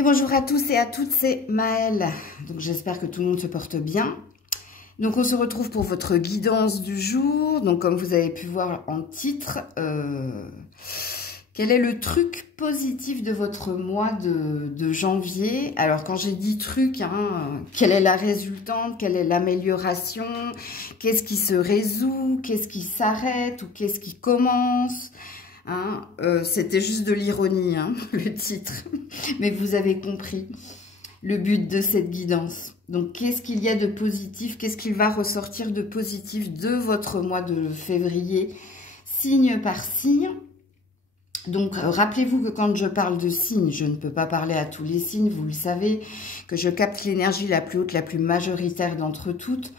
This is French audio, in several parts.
Et bonjour à tous et à toutes, c'est Maëlle. Donc j'espère que tout le monde se porte bien. Donc on se retrouve pour votre guidance du jour. Donc comme vous avez pu voir en titre, quel est le truc positif de votre mois de janvier? Alors quand j'ai dit truc, quelle est la résultante, quelle est l'amélioration, qu'est-ce qui se résout, qu'est-ce qui s'arrête ou qu'est-ce qui commence? C'était juste de l'ironie, le titre. Mais vous avez compris le but de cette guidance. Donc, qu'est-ce qu'il y a de positif? Qu'est-ce qu'il va ressortir de positif de votre mois de février, signe par signe? Donc, rappelez-vous que quand je parle de signes, je ne peux pas parler à tous les signes. Vous le savez, que je capte l'énergie la plus haute, la plus majoritaire d'entre toutes.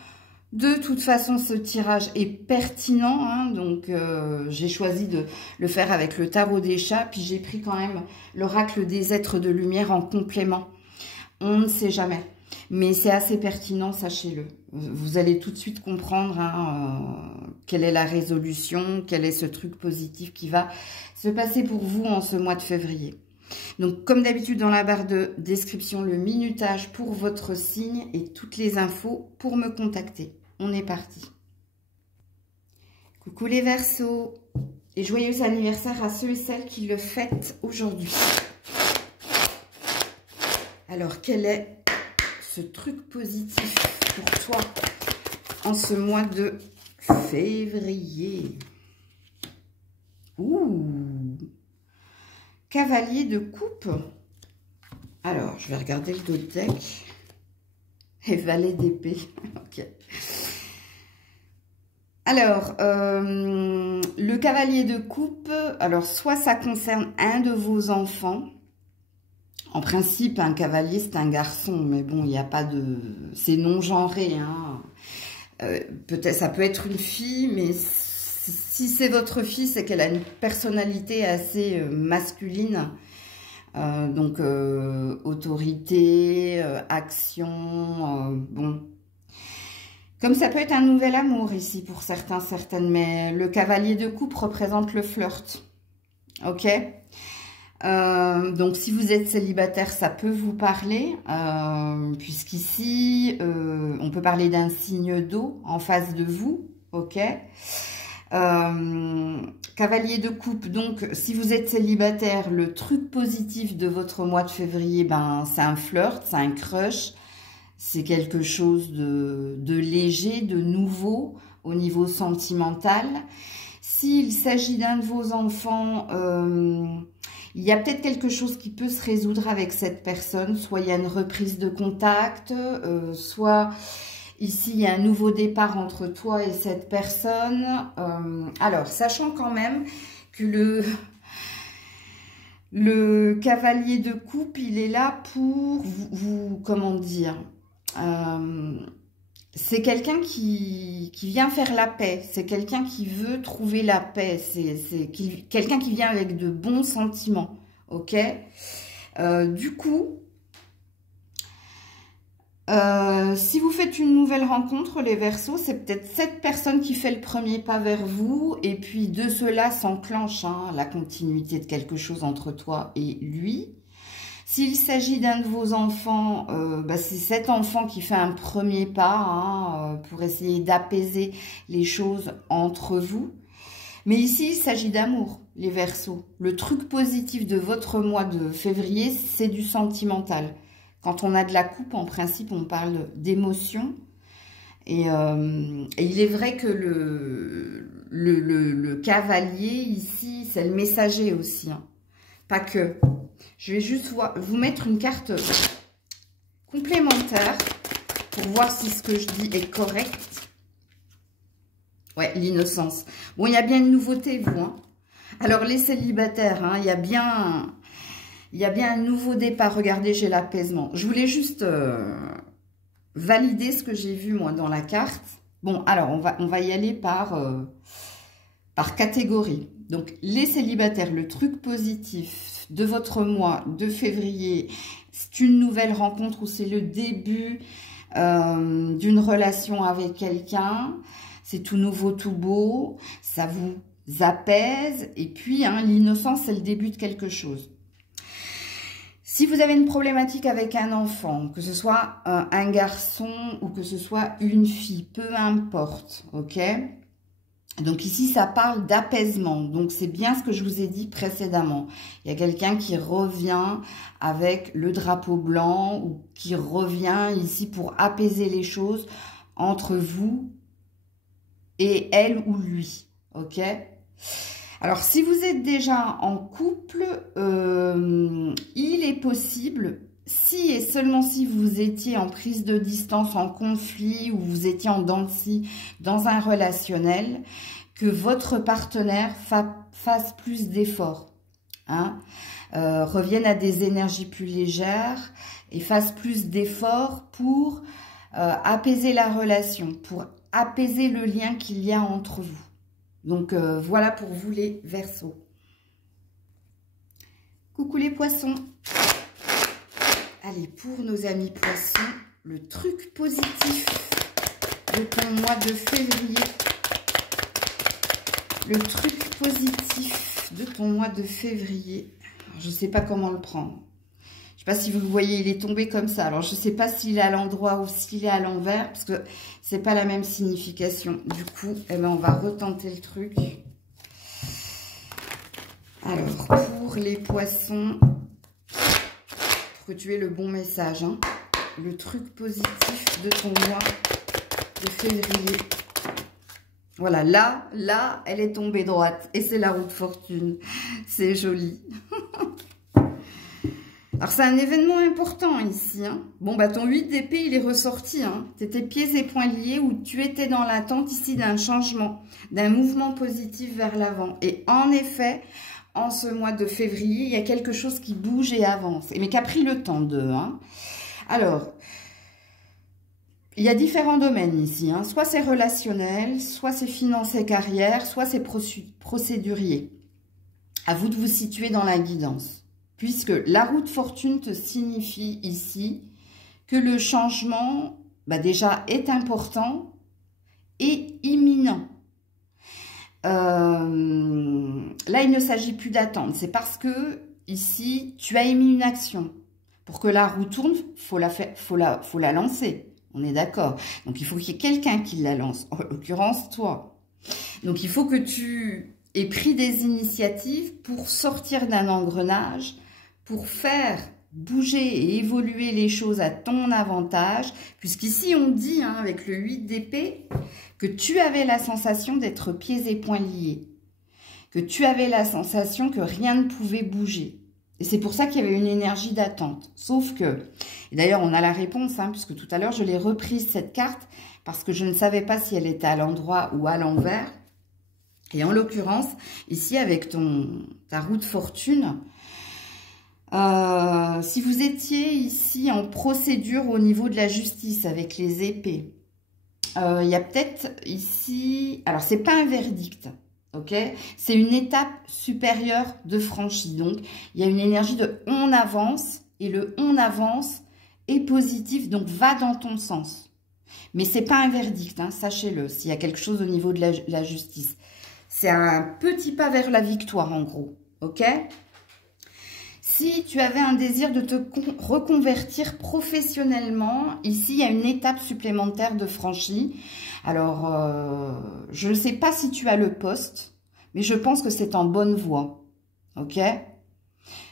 De toute façon, ce tirage est pertinent, donc j'ai choisi de le faire avec le tarot des chats, puis j'ai pris quand même l'oracle des êtres de lumière en complément. On ne sait jamais, mais c'est assez pertinent, sachez-le. Vous allez tout de suite comprendre quelle est la résolution, quel est ce truc positif qui va se passer pour vous en ce mois de février. Donc, comme d'habitude, dans la barre de description, le minutage pour votre signe et toutes les infos pour me contacter. On est parti. Coucou les Verseaux et joyeux anniversaire à ceux et celles qui le fêtent aujourd'hui. Alors, quel est ce truc positif pour toi en ce mois de février? Ouh! Cavalier de coupe. Alors, je vais regarder le dos de deck. Et valet d'épée. Ok. Alors, le cavalier de coupe, alors soit ça concerne un de vos enfants. En principe, un cavalier, c'est un garçon, mais bon, il n'y a pas de... C'est non-genré, peut-être, ça peut être une fille, mais si c'est votre fille, c'est qu'elle a une personnalité assez masculine. Donc, autorité, action, bon... Comme ça peut être un nouvel amour ici pour certains, certaines, mais le cavalier de coupe représente le flirt. Ok? Donc, si vous êtes célibataire, ça peut vous parler, puisqu'ici, on peut parler d'un signe d'eau en face de vous. Ok? Cavalier de coupe, donc, si vous êtes célibataire, le truc positif de votre mois de février, c'est un flirt, c'est un crush. C'est quelque chose de léger, de nouveau au niveau sentimental. S'il s'agit d'un de vos enfants, il y a peut-être quelque chose qui peut se résoudre avec cette personne. Soit il y a une reprise de contact, soit ici il y a un nouveau départ entre toi et cette personne. Alors, sachant quand même que le cavalier de coupe, il est là pour vous comment dire... c'est quelqu'un qui vient faire la paix, c'est quelqu'un qui veut trouver la paix, c'est quelqu'un qui vient avec de bons sentiments, ok? Du coup, si vous faites une nouvelle rencontre, les Verseaux, c'est peut-être cette personne qui fait le premier pas vers vous, et puis de cela s'enclenche la continuité de quelque chose entre toi et lui. S'il s'agit d'un de vos enfants, c'est cet enfant qui fait un premier pas pour essayer d'apaiser les choses entre vous. Mais ici, il s'agit d'amour, les Verseaux. Le truc positif de votre mois de février, c'est du sentimental. Quand on a de la coupe, en principe, on parle d'émotion. Et il est vrai que le cavalier, ici, c'est le messager aussi. Pas que... Je vais juste vous mettre une carte complémentaire pour voir si ce que je dis est correct. Ouais, l'innocence. Bon, il y a bien une nouveauté, vous. Alors, les célibataires, il y a bien un nouveau départ. Regardez, j'ai l'apaisement. Je voulais juste valider ce que j'ai vu, moi, dans la carte. Bon, alors, on va y aller par catégorie. Donc, les célibataires, le truc positif de votre mois de février, c'est une nouvelle rencontre ou c'est le début d'une relation avec quelqu'un. C'est tout nouveau, tout beau. Ça vous apaise. Et puis, l'innocence, c'est le début de quelque chose. Si Si vous avez une problématique avec un enfant, que ce soit un garçon ou que ce soit une fille, peu importe, ok? Donc ici, ça parle d'apaisement. Donc c'est bien ce que je vous ai dit précédemment. Il y a quelqu'un qui revient avec le drapeau blanc ou qui revient ici pour apaiser les choses entre vous et elle ou lui, ok? Alors, si vous êtes déjà en couple, il est possible, si et seulement si vous étiez en prise de distance, en conflit, ou vous étiez en dents de scie dans un relationnel, que votre partenaire fasse plus d'efforts, hein, revienne à des énergies plus légères et fasse plus d'efforts pour apaiser la relation, pour apaiser le lien qu'il y a entre vous. Donc, voilà pour vous les Verseaux. Coucou les poissons. Allez, pour nos amis poissons, le truc positif de ton mois de février. Le truc positif de ton mois de février. Alors, je ne sais pas comment le prendre. Je ne sais pas si vous le voyez, il est tombé comme ça. Alors, je ne sais pas s'il est à l'endroit ou s'il est à l'envers, parce que c'est pas la même signification. Du coup, eh ben, on va retenter le truc. Alors, pour les poissons, pour que tu aies le bon message, hein, le truc positif de ton mois de février. Voilà, là, elle est tombée droite. Et c'est la roue de fortune. C'est joli. Alors, c'est un événement important ici. Hein. Bon, bah, ton 8 d'épée, il est ressorti. Hein. Tu étais pieds et poings liés ou tu étais dans l'attente ici d'un changement, d'un mouvement positif vers l'avant. Et en effet, en ce mois de février, il y a quelque chose qui bouge et avance. Mais qui a pris le temps de... Hein. Alors, il y a différents domaines ici. Hein. Soit c'est relationnel, soit c'est finance et carrière, soit c'est procédurier. À vous de vous situer dans la guidance. Puisque la roue de fortune te signifie ici que le changement, bah déjà, est important et imminent. Là, il ne s'agit plus d'attendre. C'est parce que, ici, tu as émis une action. Pour que la roue tourne, faut la lancer. On est d'accord. Donc, il faut qu'il y ait quelqu'un qui la lance. En l'occurrence, toi. Donc, il faut que tu aies pris des initiatives pour sortir d'un engrenage, pour faire bouger et évoluer les choses à ton avantage, puisqu'ici on dit, hein, avec le 8 d'épée, que tu avais la sensation d'être pieds et poings liés, que tu avais la sensation que rien ne pouvait bouger. Et c'est pour ça qu'il y avait une énergie d'attente. Sauf que, et d'ailleurs on a la réponse, hein, puisque tout à l'heure je l'ai reprise cette carte, parce que je ne savais pas si elle était à l'endroit ou à l'envers. Et en l'occurrence, ici avec ta roue de fortune, si vous étiez ici en procédure au niveau de la justice avec les épées, il y a peut-être ici... Alors, c'est pas un verdict, ok? C'est une étape supérieure de franchie. Donc, il y a une énergie de « on avance » et le « on avance » est positif, donc va dans ton sens. Mais c'est pas un verdict, hein, sachez-le, s'il y a quelque chose au niveau de la justice. C'est un petit pas vers la victoire, en gros, ok? Si tu avais un désir de te reconvertir professionnellement, ici, il y a une étape supplémentaire de franchie. Alors, je ne sais pas si tu as le poste, mais je pense que c'est en bonne voie. Ok?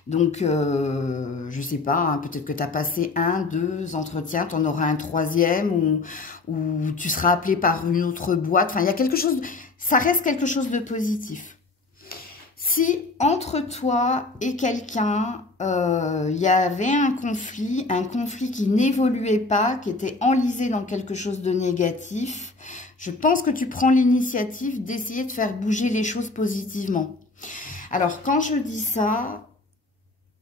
Donc, je ne sais pas, hein, peut-être que tu as passé 1, 2 entretiens, tu en auras un troisième ou tu seras appelé par une autre boîte. Enfin, il y a quelque chose, ça reste quelque chose de positif. Si entre toi et quelqu'un, il y avait un conflit qui n'évoluait pas, qui était enlisé dans quelque chose de négatif, je pense que tu prends l'initiative d'essayer de faire bouger les choses positivement. Alors, quand je dis ça,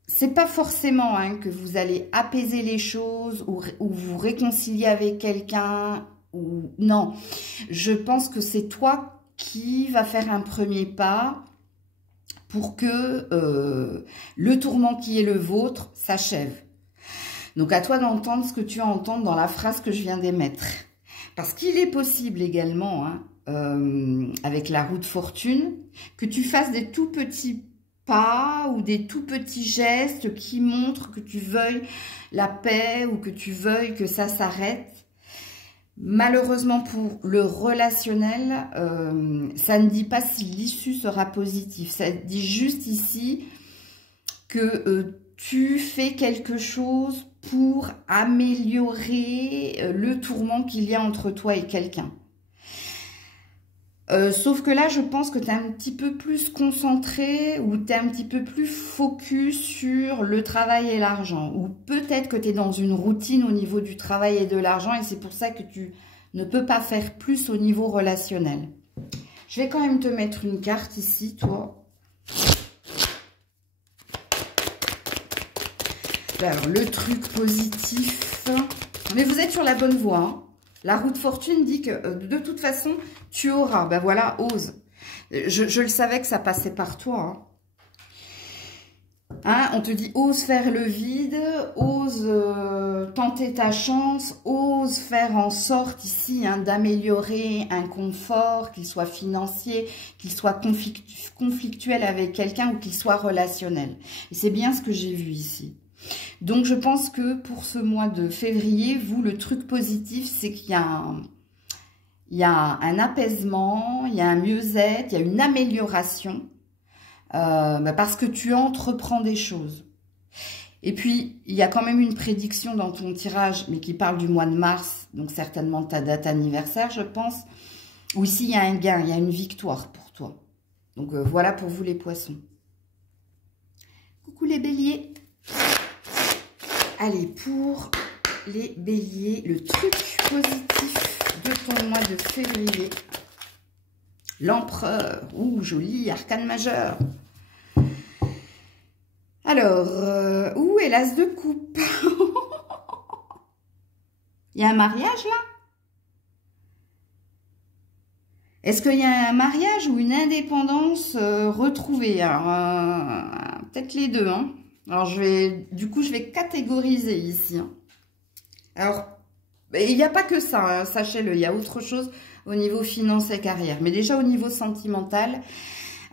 c'est pas forcément hein, que vous allez apaiser les choses ou vous réconcilier avec quelqu'un. Non, je pense que c'est toi qui va faire un premier pas pour que le tourment qui est le vôtre s'achève. Donc, à toi d'entendre ce que tu as à entendre dans la phrase que je viens d'émettre. Parce qu'il est possible également, hein, avec la roue de fortune, que tu fasses des tout petits pas ou des tout petits gestes qui montrent que tu veuilles la paix ou que tu veuilles que ça s'arrête. Malheureusement pour le relationnel, ça ne dit pas si l'issue sera positive. Ça dit juste ici que tu fais quelque chose pour améliorer le tourment qu'il y a entre toi et quelqu'un. Sauf que là, je pense que tu es un petit peu plus concentré ou tu es un petit peu plus focus sur le travail et l'argent. Ou peut-être que tu es dans une routine au niveau du travail et de l'argent et c'est pour ça que tu ne peux pas faire plus au niveau relationnel. Je vais quand même te mettre une carte ici, toi. Alors, le truc positif. Mais vous êtes sur la bonne voie, hein. La roue de fortune dit que de toute façon, tu auras. Ben voilà, ose. Je le savais que ça passait par toi. Hein, on te dit, ose faire le vide, ose tenter ta chance, ose faire en sorte ici d'améliorer un confort, qu'il soit financier, qu'il soit conflictuel avec quelqu'un ou qu'il soit relationnel. Et c'est bien ce que j'ai vu ici. Donc, je pense que pour ce mois de février, vous, le truc positif, c'est qu'il y a un apaisement, il y a un mieux-être, il y a une amélioration, parce que tu entreprends des choses. Et puis, il y a quand même une prédiction dans ton tirage, mais qui parle du mois de mars, donc certainement ta date anniversaire, je pense, où ici, il y a un gain, il y a une victoire pour toi. Donc, voilà pour vous les poissons. Coucou les béliers. Allez, pour les béliers, le truc positif de ton mois de février. L'empereur. Ouh, joli, arcane majeur. Alors, où est l'as de coupe? Il y a un mariage, là? Est-ce qu'il y a un mariage ou une indépendance retrouvée? Alors, peut-être les deux, hein. Alors, du coup, je vais catégoriser ici. Hein. Alors, il n'y a pas que ça, hein, sachez-le. Il y a autre chose au niveau finance et carrière. Mais déjà, au niveau sentimental,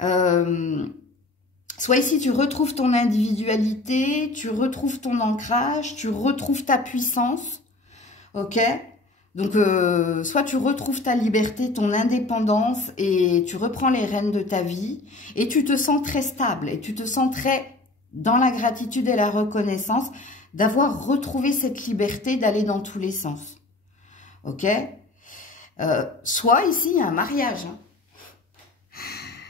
soit ici, tu retrouves ton individualité, tu retrouves ton ancrage, tu retrouves ta puissance. Ok? Donc, soit tu retrouves ta liberté, ton indépendance et tu reprends les rênes de ta vie et tu te sens très stable et tu te sens très... dans la gratitude et la reconnaissance, d'avoir retrouvé cette liberté d'aller dans tous les sens. Ok? Soit ici, il y a un mariage. Hein.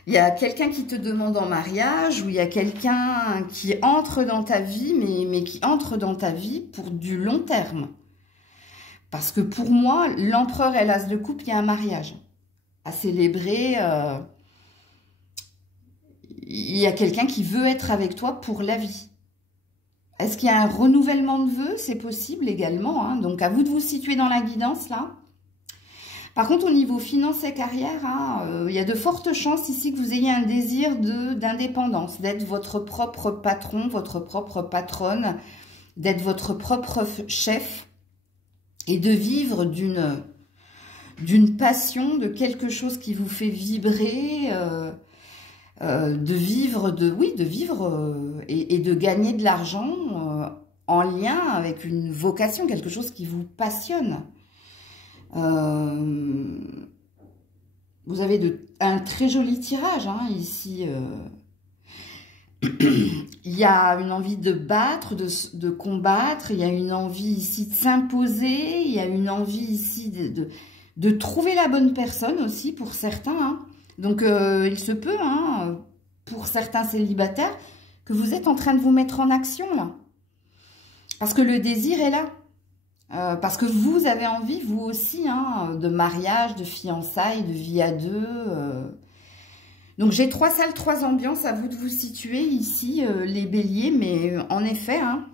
Il y a quelqu'un qui te demande en mariage, ou il y a quelqu'un qui entre dans ta vie, mais qui entre dans ta vie pour du long terme. Parce que pour moi, l'empereur et l'as de coupe, il y a un mariage à célébrer... il y a quelqu'un qui veut être avec toi pour la vie. Est-ce qu'il y a un renouvellement de vœux? C'est possible également. Hein. Donc, à vous de vous situer dans la guidance, là. Par contre, au niveau finance et carrière, hein, il y a de fortes chances ici que vous ayez un désir d'indépendance, d'être votre propre patron, votre propre patronne, d'être votre propre chef et de vivre d'une passion, de quelque chose qui vous fait vibrer... de vivre et de gagner de l'argent en lien avec une vocation, quelque chose qui vous passionne. Vous avez un très joli tirage hein, ici. Il y a une envie de battre, de combattre, il y a une envie ici de s'imposer, il y a une envie ici de trouver la bonne personne aussi pour certains, hein. Donc, il se peut, hein, pour certains célibataires, que vous êtes en train de vous mettre en action, là. Parce que le désir est là. Parce que vous avez envie, vous aussi, hein, de mariage, de fiançailles, de vie à deux. Donc, j'ai 3 salles, 3 ambiances. À vous de vous situer ici, les béliers. Mais en effet, hein,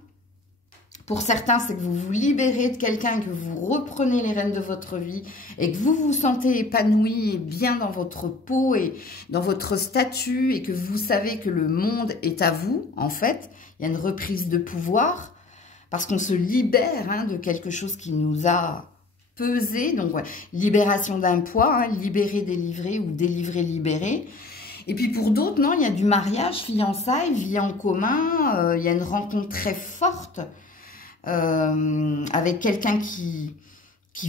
pour certains, c'est que vous vous libérez de quelqu'un, que vous reprenez les rênes de votre vie et que vous vous sentez épanoui et bien dans votre peau et dans votre statut et que vous savez que le monde est à vous, en fait. Il y a une reprise de pouvoir parce qu'on se libère hein, de quelque chose qui nous a pesé. Donc, ouais, libération d'un poids, hein, libérer, délivrer ou délivrer, libérer. Et puis pour d'autres, non, il y a du mariage, fiançailles, vie en commun, il y a une rencontre très forte avec quelqu'un qui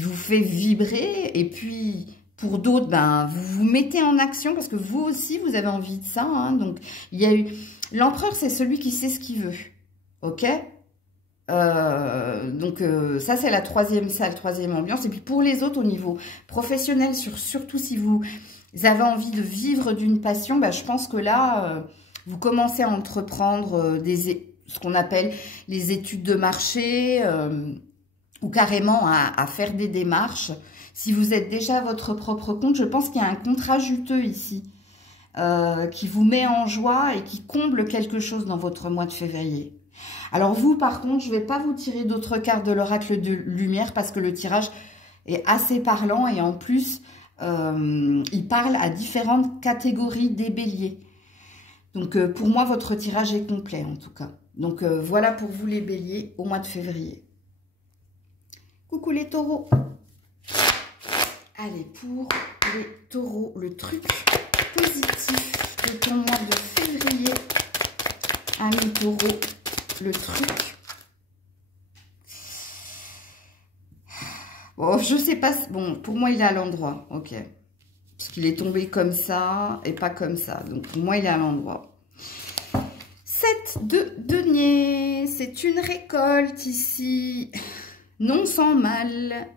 vous fait vibrer. Et puis pour d'autres, ben, vous vous mettez en action parce que vous aussi, vous avez envie de ça. Hein. Donc il y a eu... L'empereur, c'est celui qui sait ce qu'il veut. Ok, ça, c'est la troisième salle, troisième ambiance. Et puis pour les autres, au niveau professionnel, surtout si vous avez envie de vivre d'une passion, bah, je pense que là, vous commencez à entreprendre ce qu'on appelle les études de marché ou carrément à faire des démarches. Si vous êtes déjà à votre propre compte, je pense qu'il y a un contrat juteux ici qui vous met en joie et qui comble quelque chose dans votre mois de février. Alors vous, par contre, je ne vais pas vous tirer d'autres cartes de l'oracle de lumière parce que le tirage est assez parlant et en plus, il parle à différentes catégories des béliers. Donc pour moi, votre tirage est complet en tout cas. Donc voilà pour vous les béliers au mois de février. Coucou les taureaux. Allez, pour les taureaux, le truc positif de ton mois de février, amis taureaux. Le truc. Bon, je sais pas. Bon, pour moi, il est à l'endroit. Ok. Parce qu'il est tombé comme ça et pas comme ça. Donc, pour moi, il est à l'endroit. 7 de denier. C'est une récolte ici. Non sans mal.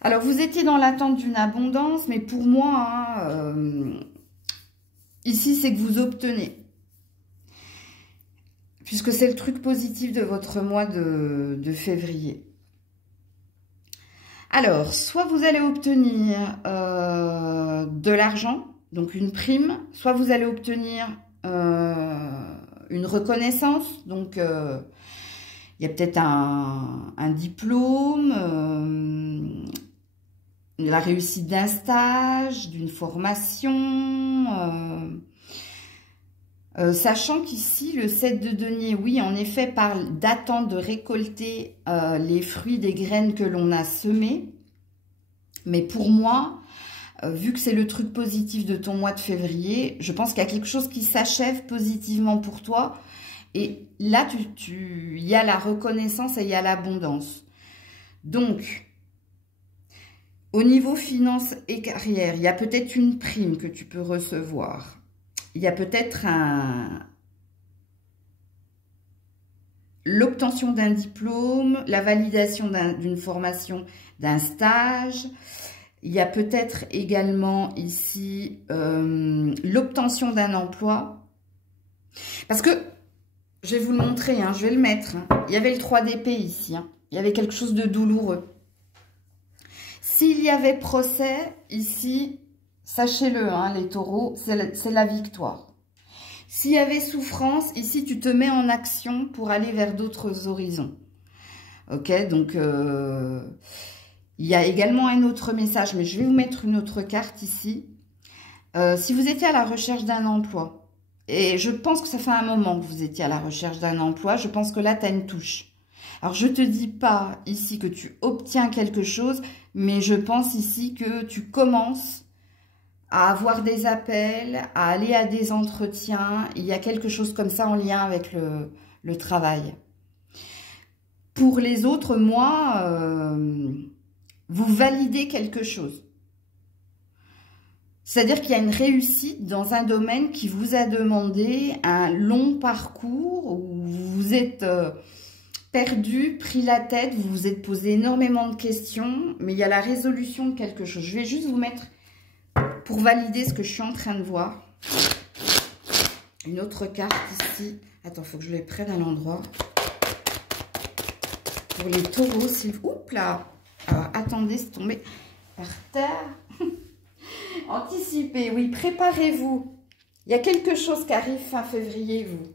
Alors, vous étiez dans l'attente d'une abondance. Mais pour moi, hein, ici, c'est que vous obtenez. Puisque c'est le truc positif de votre mois de février. Alors, soit vous allez obtenir de l'argent, donc une prime, soit vous allez obtenir une reconnaissance, donc il y a peut-être un diplôme, la réussite d'un stage, d'une formation... sachant qu'ici, le 7 de denier, oui, en effet, parle d'attente de récolter les fruits des graines que l'on a semées. Mais pour moi, vu que c'est le truc positif de ton mois de février, je pense qu'il y a quelque chose qui s'achève positivement pour toi. Et là, il y a la reconnaissance et il y a l'abondance. Donc, au niveau finance et carrière, il y a peut-être une prime que tu peux recevoir. Il y a peut-être l'obtention d'un diplôme, la validation d'une formation, d'un stage. Il y a peut-être également ici l'obtention d'un emploi. Parce que, je vais vous le montrer, hein, je vais le mettre. Hein. Il y avait le 3 d'épée ici. Hein. Il y avait quelque chose de douloureux. S'il y avait procès ici... Sachez-le, hein, les taureaux, c'est la victoire. S'il y avait souffrance, ici, tu te mets en action pour aller vers d'autres horizons. Ok, donc, il y a également un autre message, mais je vais vous mettre une autre carte ici. Si vous étiez à la recherche d'un emploi, et je pense que ça fait un moment que vous étiez à la recherche d'un emploi, je pense que là, tu as une touche. Alors, je ne te dis pas ici que tu obtiens quelque chose, mais je pense ici que tu commences à avoir des appels, à aller à des entretiens. Il y a quelque chose comme ça en lien avec le travail. Pour les autres, moi, vous validez quelque chose. C'est-à-dire qu'il y a une réussite dans un domaine qui vous a demandé un long parcours où vous vous êtes perdu, pris la tête, vous vous êtes posé énormément de questions, mais il y a la résolution de quelque chose. Je vais juste vous mettre... Pour valider ce que je suis en train de voir. Une autre carte ici. Attends, il faut que je les prenne à l'endroit. Pour les taureaux, s'il vous plaît. Oups là. Alors, attendez, c'est tombé par terre. Anticipez, oui, préparez-vous. Il y a quelque chose qui arrive fin février, vous.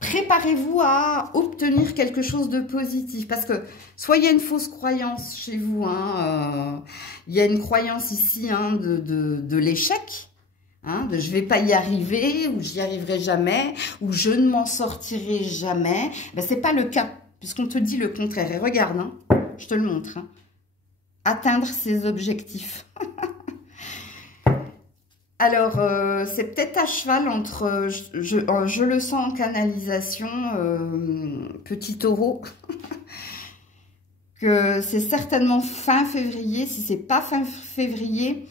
Préparez-vous à obtenir quelque chose de positif. Parce que, soit il y a une fausse croyance chez vous, hein, il y a une croyance ici hein, de l'échec, hein, de je ne vais pas y arriver, ou j'y arriverai jamais, ou je ne m'en sortirai jamais. Ben, ce n'est pas le cas, puisqu'on te dit le contraire. Et regarde, hein, je te le montre. Hein, atteindre ses objectifs. Alors, c'est peut-être à cheval entre, je le sens en canalisation, petit taureau, que c'est certainement fin février. Si c'est pas fin février,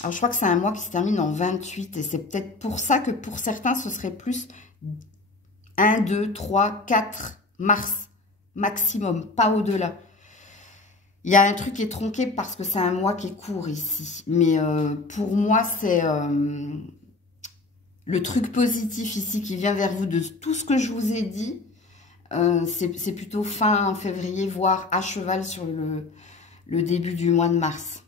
alors je crois que c'est un mois qui se termine en 28 et c'est peut-être pour ça que pour certains, ce serait plus 1, 2, 3, 4 mars maximum, pas au-delà. Il y a un truc qui est tronqué parce que c'est un mois qui est court ici. Mais pour moi, c'est le truc positif ici qui vient vers vous de tout ce que je vous ai dit. C'est plutôt fin février, voire à cheval sur le début du mois de mars.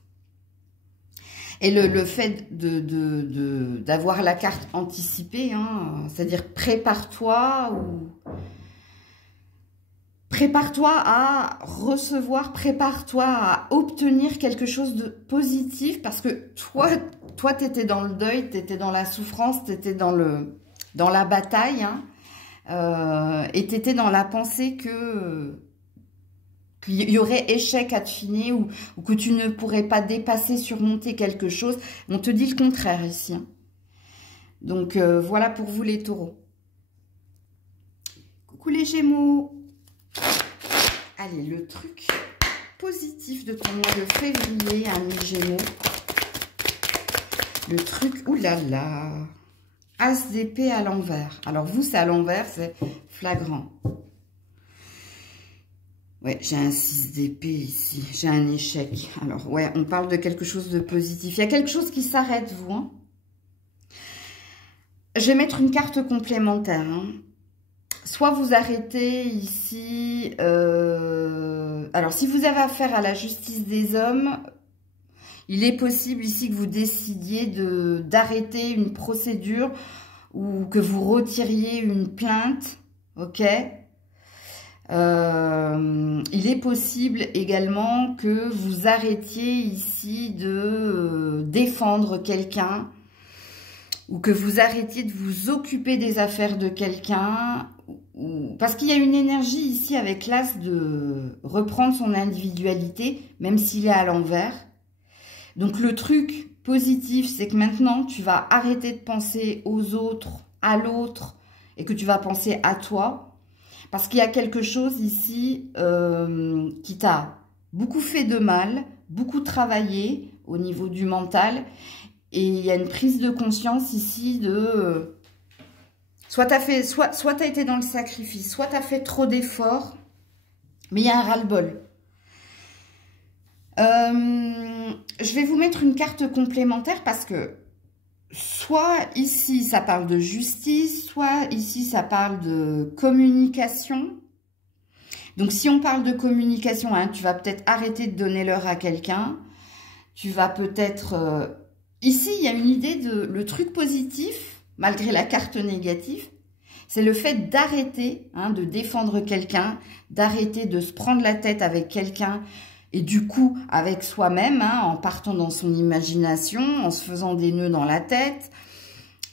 Et le fait d'avoir la carte anticipée, hein, c'est-à-dire prépare-toi ou... Prépare-toi à recevoir, prépare-toi à obtenir quelque chose de positif parce que toi tu étais dans le deuil, tu étais dans la souffrance, tu étais dans la bataille hein, et tu étais dans la pensée qu'il y aurait échec à te finir ou que tu ne pourrais pas dépasser, surmonter quelque chose. On te dit le contraire ici. Hein. Donc voilà pour vous les taureaux. Coucou les Gémeaux. Allez, le truc positif de ton mois de février, amis Gémeaux. Le truc, oulala, As d'épée à l'envers. Alors vous, c'est à l'envers, c'est flagrant. Ouais, j'ai un 6 d'épée ici, j'ai un échec. Alors ouais, on parle de quelque chose de positif. Il y a quelque chose qui s'arrête, vous. Hein. Je vais mettre une carte complémentaire, hein. Soit vous arrêtez ici, alors si vous avez affaire à la justice des hommes, il est possible ici que vous décidiez d'arrêter une procédure ou que vous retiriez une plainte, ok. Il est possible également que vous arrêtiez ici de défendre quelqu'un ou que vous arrêtiez de vous occuper des affaires de quelqu'un. Parce qu'il y a une énergie ici avec l'as de reprendre son individualité, même s'il est à l'envers. Donc le truc positif, c'est que maintenant, tu vas arrêter de penser aux autres, à l'autre, et que tu vas penser à toi. Parce qu'il y a quelque chose ici qui t'a beaucoup fait de mal, beaucoup travaillé au niveau du mental. Et il y a une prise de conscience ici de... Soit tu as été dans le sacrifice, soit tu as fait trop d'efforts, mais il y a un ras-le-bol. Je vais vous mettre une carte complémentaire parce que soit ici ça parle de justice, soit ici ça parle de communication. Donc si on parle de communication, hein, tu vas peut-être arrêter de donner l'heure à quelqu'un. Tu vas peut-être... Ici, il y a une idée de... Le truc positif, malgré la carte négative, c'est le fait d'arrêter hein, de défendre quelqu'un, d'arrêter de se prendre la tête avec quelqu'un et du coup avec soi-même, hein, en partant dans son imagination, en se faisant des nœuds dans la tête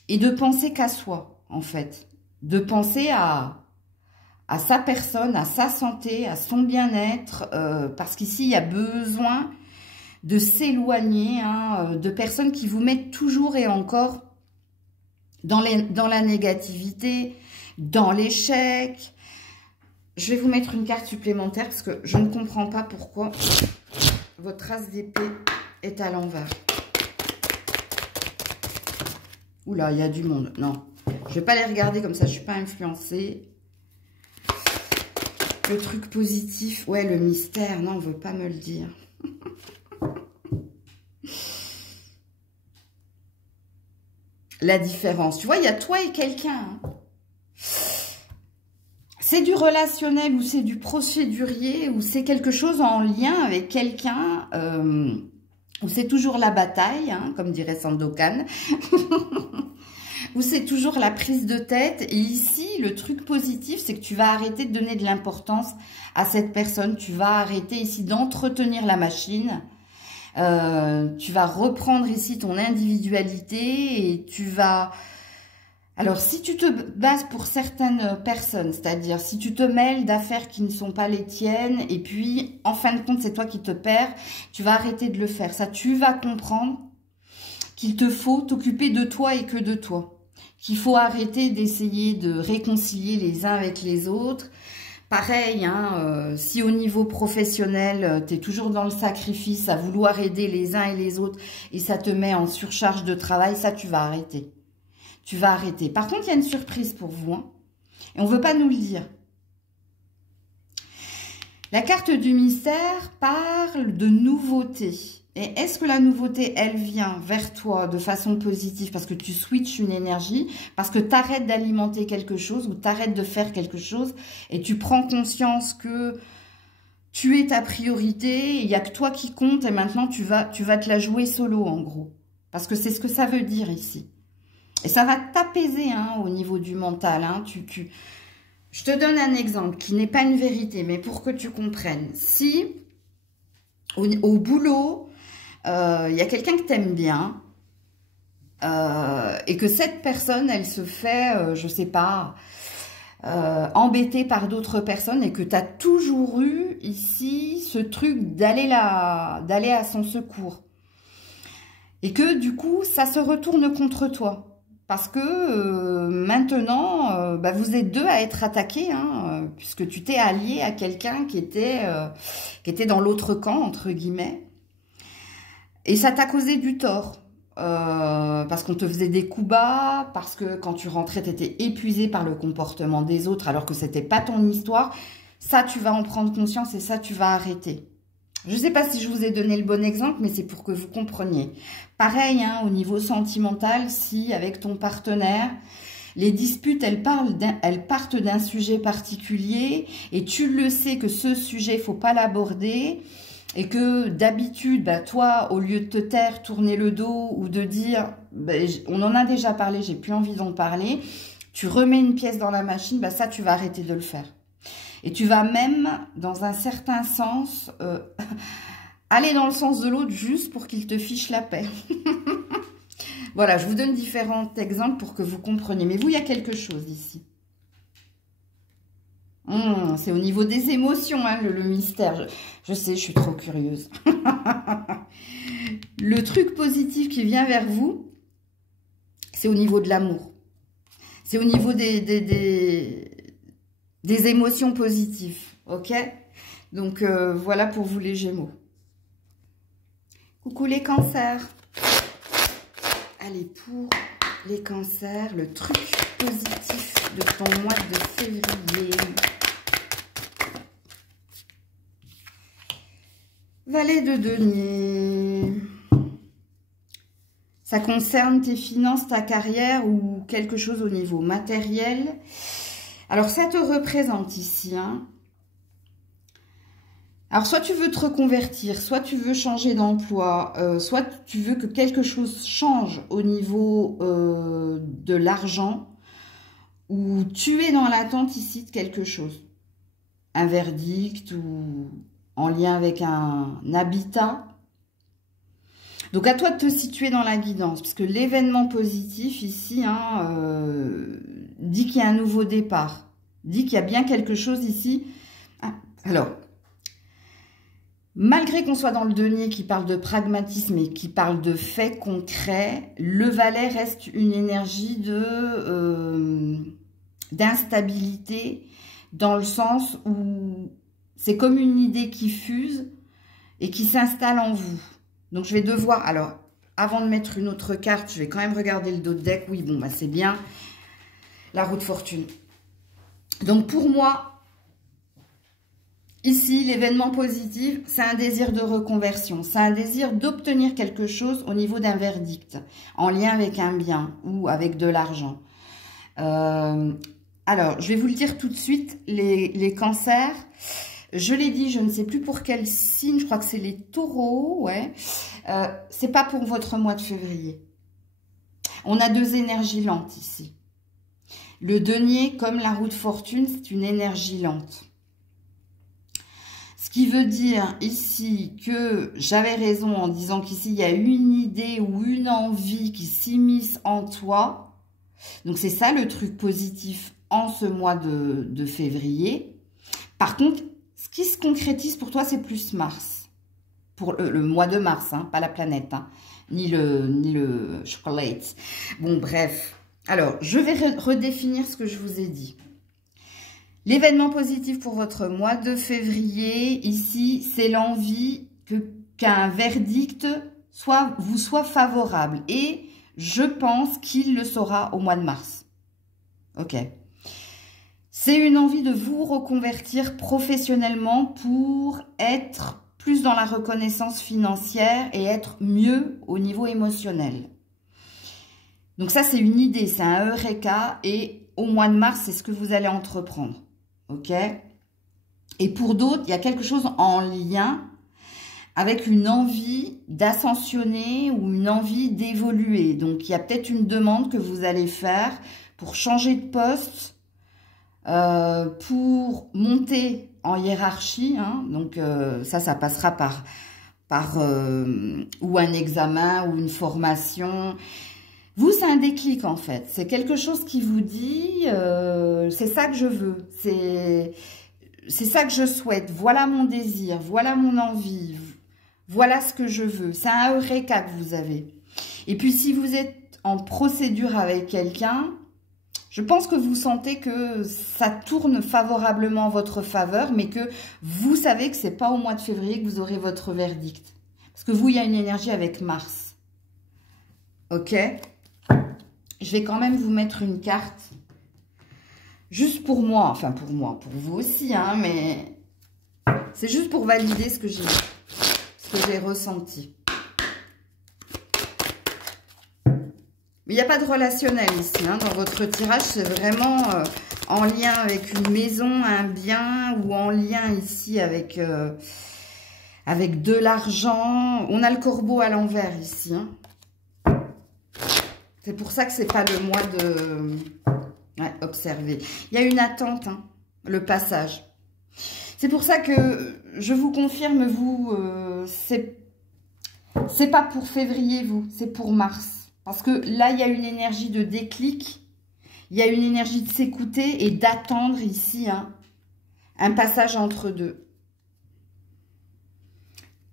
et de penser qu'à soi, en fait. De penser à sa personne, à sa santé, à son bien-être, parce qu'ici, il y a besoin de s'éloigner hein, de personnes qui vous mettent toujours et encore dans la négativité, dans l'échec. Je vais vous mettre une carte supplémentaire parce que je ne comprends pas pourquoi votre as d'épée est à l'envers. Oula, il y a du monde. Non, je ne vais pas les regarder comme ça, je ne suis pas influencée. Le truc positif, ouais, le mystère, non, on ne veut pas me le dire. La différence. Tu vois, il y a toi et quelqu'un. Hein. C'est du relationnel ou c'est du procédurier ou c'est quelque chose en lien avec quelqu'un où c'est toujours la bataille, hein, comme dirait Sandokan, où c'est toujours la prise de tête. Et ici, le truc positif, c'est que tu vas arrêter de donner de l'importance à cette personne. Tu vas arrêter ici d'entretenir la machine. Tu vas reprendre ici ton individualité et tu vas... Alors, si tu te bases pour certaines personnes, c'est-à-dire si tu te mêles d'affaires qui ne sont pas les tiennes et puis, en fin de compte, c'est toi qui te perds, tu vas arrêter de le faire. Ça, tu vas comprendre qu'il te faut t'occuper de toi et que de toi. Qu'il faut arrêter d'essayer de réconcilier les uns avec les autres. Pareil, hein, si au niveau professionnel, tu es toujours dans le sacrifice, à vouloir aider les uns et les autres, et ça te met en surcharge de travail, ça, tu vas arrêter. Tu vas arrêter. Par contre, il y a une surprise pour vous, hein, et on ne veut pas nous le dire. La carte du mystère parle de nouveauté. Et est-ce que la nouveauté, elle vient vers toi de façon positive parce que tu switches une énergie, parce que tu arrêtes d'alimenter quelque chose ou tu arrêtes de faire quelque chose et tu prends conscience que tu es ta priorité, il n'y a que toi qui compte et maintenant tu vas te la jouer solo en gros. Parce que c'est ce que ça veut dire ici. Et ça va t'apaiser hein, au niveau du mental. Hein, Je te donne un exemple qui n'est pas une vérité, mais pour que tu comprennes. Si au boulot, il y a quelqu'un que tu aimes bien et que cette personne, elle se fait, je sais pas, embêter par d'autres personnes et que tu as toujours eu ici ce truc d'aller à son secours. Et que du coup, ça se retourne contre toi. Parce que maintenant, vous êtes deux à être attaqués, hein, puisque tu t'es allié à quelqu'un qui était dans l'autre camp, entre guillemets. Et ça t'a causé du tort. Parce qu'on te faisait des coups bas, parce que quand tu rentrais, tu étais épuisé par le comportement des autres, alors que c'était pas ton histoire. Ça, tu vas en prendre conscience et ça, tu vas arrêter. Je ne sais pas si je vous ai donné le bon exemple, mais c'est pour que vous compreniez. Pareil, hein, au niveau sentimental, si avec ton partenaire, les disputes, elles partent d'un sujet particulier et tu le sais que ce sujet, il ne faut pas l'aborder et que d'habitude, toi, au lieu de te taire, tourner le dos ou de dire, on en a déjà parlé, j'ai plus envie d'en parler, tu remets une pièce dans la machine, ça, tu vas arrêter de le faire. Et tu vas même, dans un certain sens, aller dans le sens de l'autre juste pour qu'il te fiche la paix. Voilà, je vous donne différents exemples pour que vous compreniez. Mais vous, il y a quelque chose ici. C'est au niveau des émotions, hein, le mystère. Je sais, je suis trop curieuse. Le truc positif qui vient vers vous, c'est au niveau de l'amour. C'est au niveau des émotions positives, ok? Donc, voilà pour vous les Gémeaux. Coucou les cancers. Allez, pour les cancers, le truc positif de ton mois de février. Valet de denier. Ça concerne tes finances, ta carrière ou quelque chose au niveau matériel. Alors, ça te représente ici, hein. Alors, soit tu veux te reconvertir, soit tu veux changer d'emploi, soit tu veux que quelque chose change au niveau de l'argent, ou tu es dans l'attente ici de quelque chose. Un verdict ou en lien avec un habitat. Donc, à toi de te situer dans la guidance, puisque l'événement positif ici dit qu'il y a un nouveau départ, dit qu'il y a bien quelque chose ici. Ah, alors, malgré qu'on soit dans le denier qui parle de pragmatisme et qui parle de faits concrets, le valet reste une énergie d'instabilité dans le sens où c'est comme une idée qui fuse et qui s'installe en vous. Donc, je vais devoir... Alors, avant de mettre une autre carte, je vais quand même regarder le dos de deck. Oui, bon, c'est bien. La roue de fortune. Donc, pour moi, ici, l'événement positif, c'est un désir de reconversion. C'est un désir d'obtenir quelque chose au niveau d'un verdict, en lien avec un bien ou avec de l'argent. Alors, je vais vous le dire tout de suite, les cancers... Je l'ai dit, je ne sais plus pour quel signe, je crois que c'est les taureaux, ouais. C'est pas pour votre mois de février. On a deux énergies lentes ici. Le denier, comme la roue de fortune, c'est une énergie lente. Ce qui veut dire ici que j'avais raison en disant qu'ici, il y a une idée ou une envie qui s'immisce en toi. Donc, c'est ça le truc positif en ce mois de février. Par contre, ce qui se concrétise pour toi, c'est plus Mars. pour le mois de mars, hein, pas la planète, hein, ni le chocolat. Bon, bref. Alors, je vais redéfinir ce que je vous ai dit. L'événement positif pour votre mois de février, ici, c'est l'envie qu'un verdict vous soit favorable. Et je pense qu'il le sera au mois de mars. Ok. C'est une envie de vous reconvertir professionnellement pour être plus dans la reconnaissance financière et être mieux au niveau émotionnel. Donc ça, c'est une idée, c'est un eureka et au mois de mars, c'est ce que vous allez entreprendre. Ok? Et pour d'autres, il y a quelque chose en lien avec une envie d'ascensionner ou une envie d'évoluer. Donc, il y a peut-être une demande que vous allez faire pour changer de poste, pour monter en hiérarchie, hein. Donc ça passera par ou un examen ou une formation. Vous, c'est un déclic en fait, c'est quelque chose qui vous dit c'est ça que je veux, c'est ça que je souhaite, voilà mon désir, voilà mon envie, voilà ce que je veux. C'est un eureka que vous avez. Et puis si vous êtes en procédure avec quelqu'un, je pense que vous sentez que ça tourne favorablement en votre faveur, mais que vous savez que c'est pas au mois de février que vous aurez votre verdict. Parce que vous, il y a une énergie avec Mars. Ok? Je vais quand même vous mettre une carte. Juste pour moi, enfin pour moi, pour vous aussi, hein, mais c'est juste pour valider ce que j'ai ressenti. Il n'y a pas de relationnel ici, hein, dans votre tirage, c'est vraiment en lien avec une maison, un bien, ou en lien ici avec de l'argent. On a le corbeau à l'envers ici. Hein. C'est pour ça que c'est pas le mois de... Ouais, observer. Il y a une attente, hein, le passage. C'est pour ça que je vous confirme, vous, c'est pas pour février, vous, c'est pour mars. Parce que là, il y a une énergie de déclic, il y a une énergie de s'écouter et d'attendre ici, hein, un passage entre deux.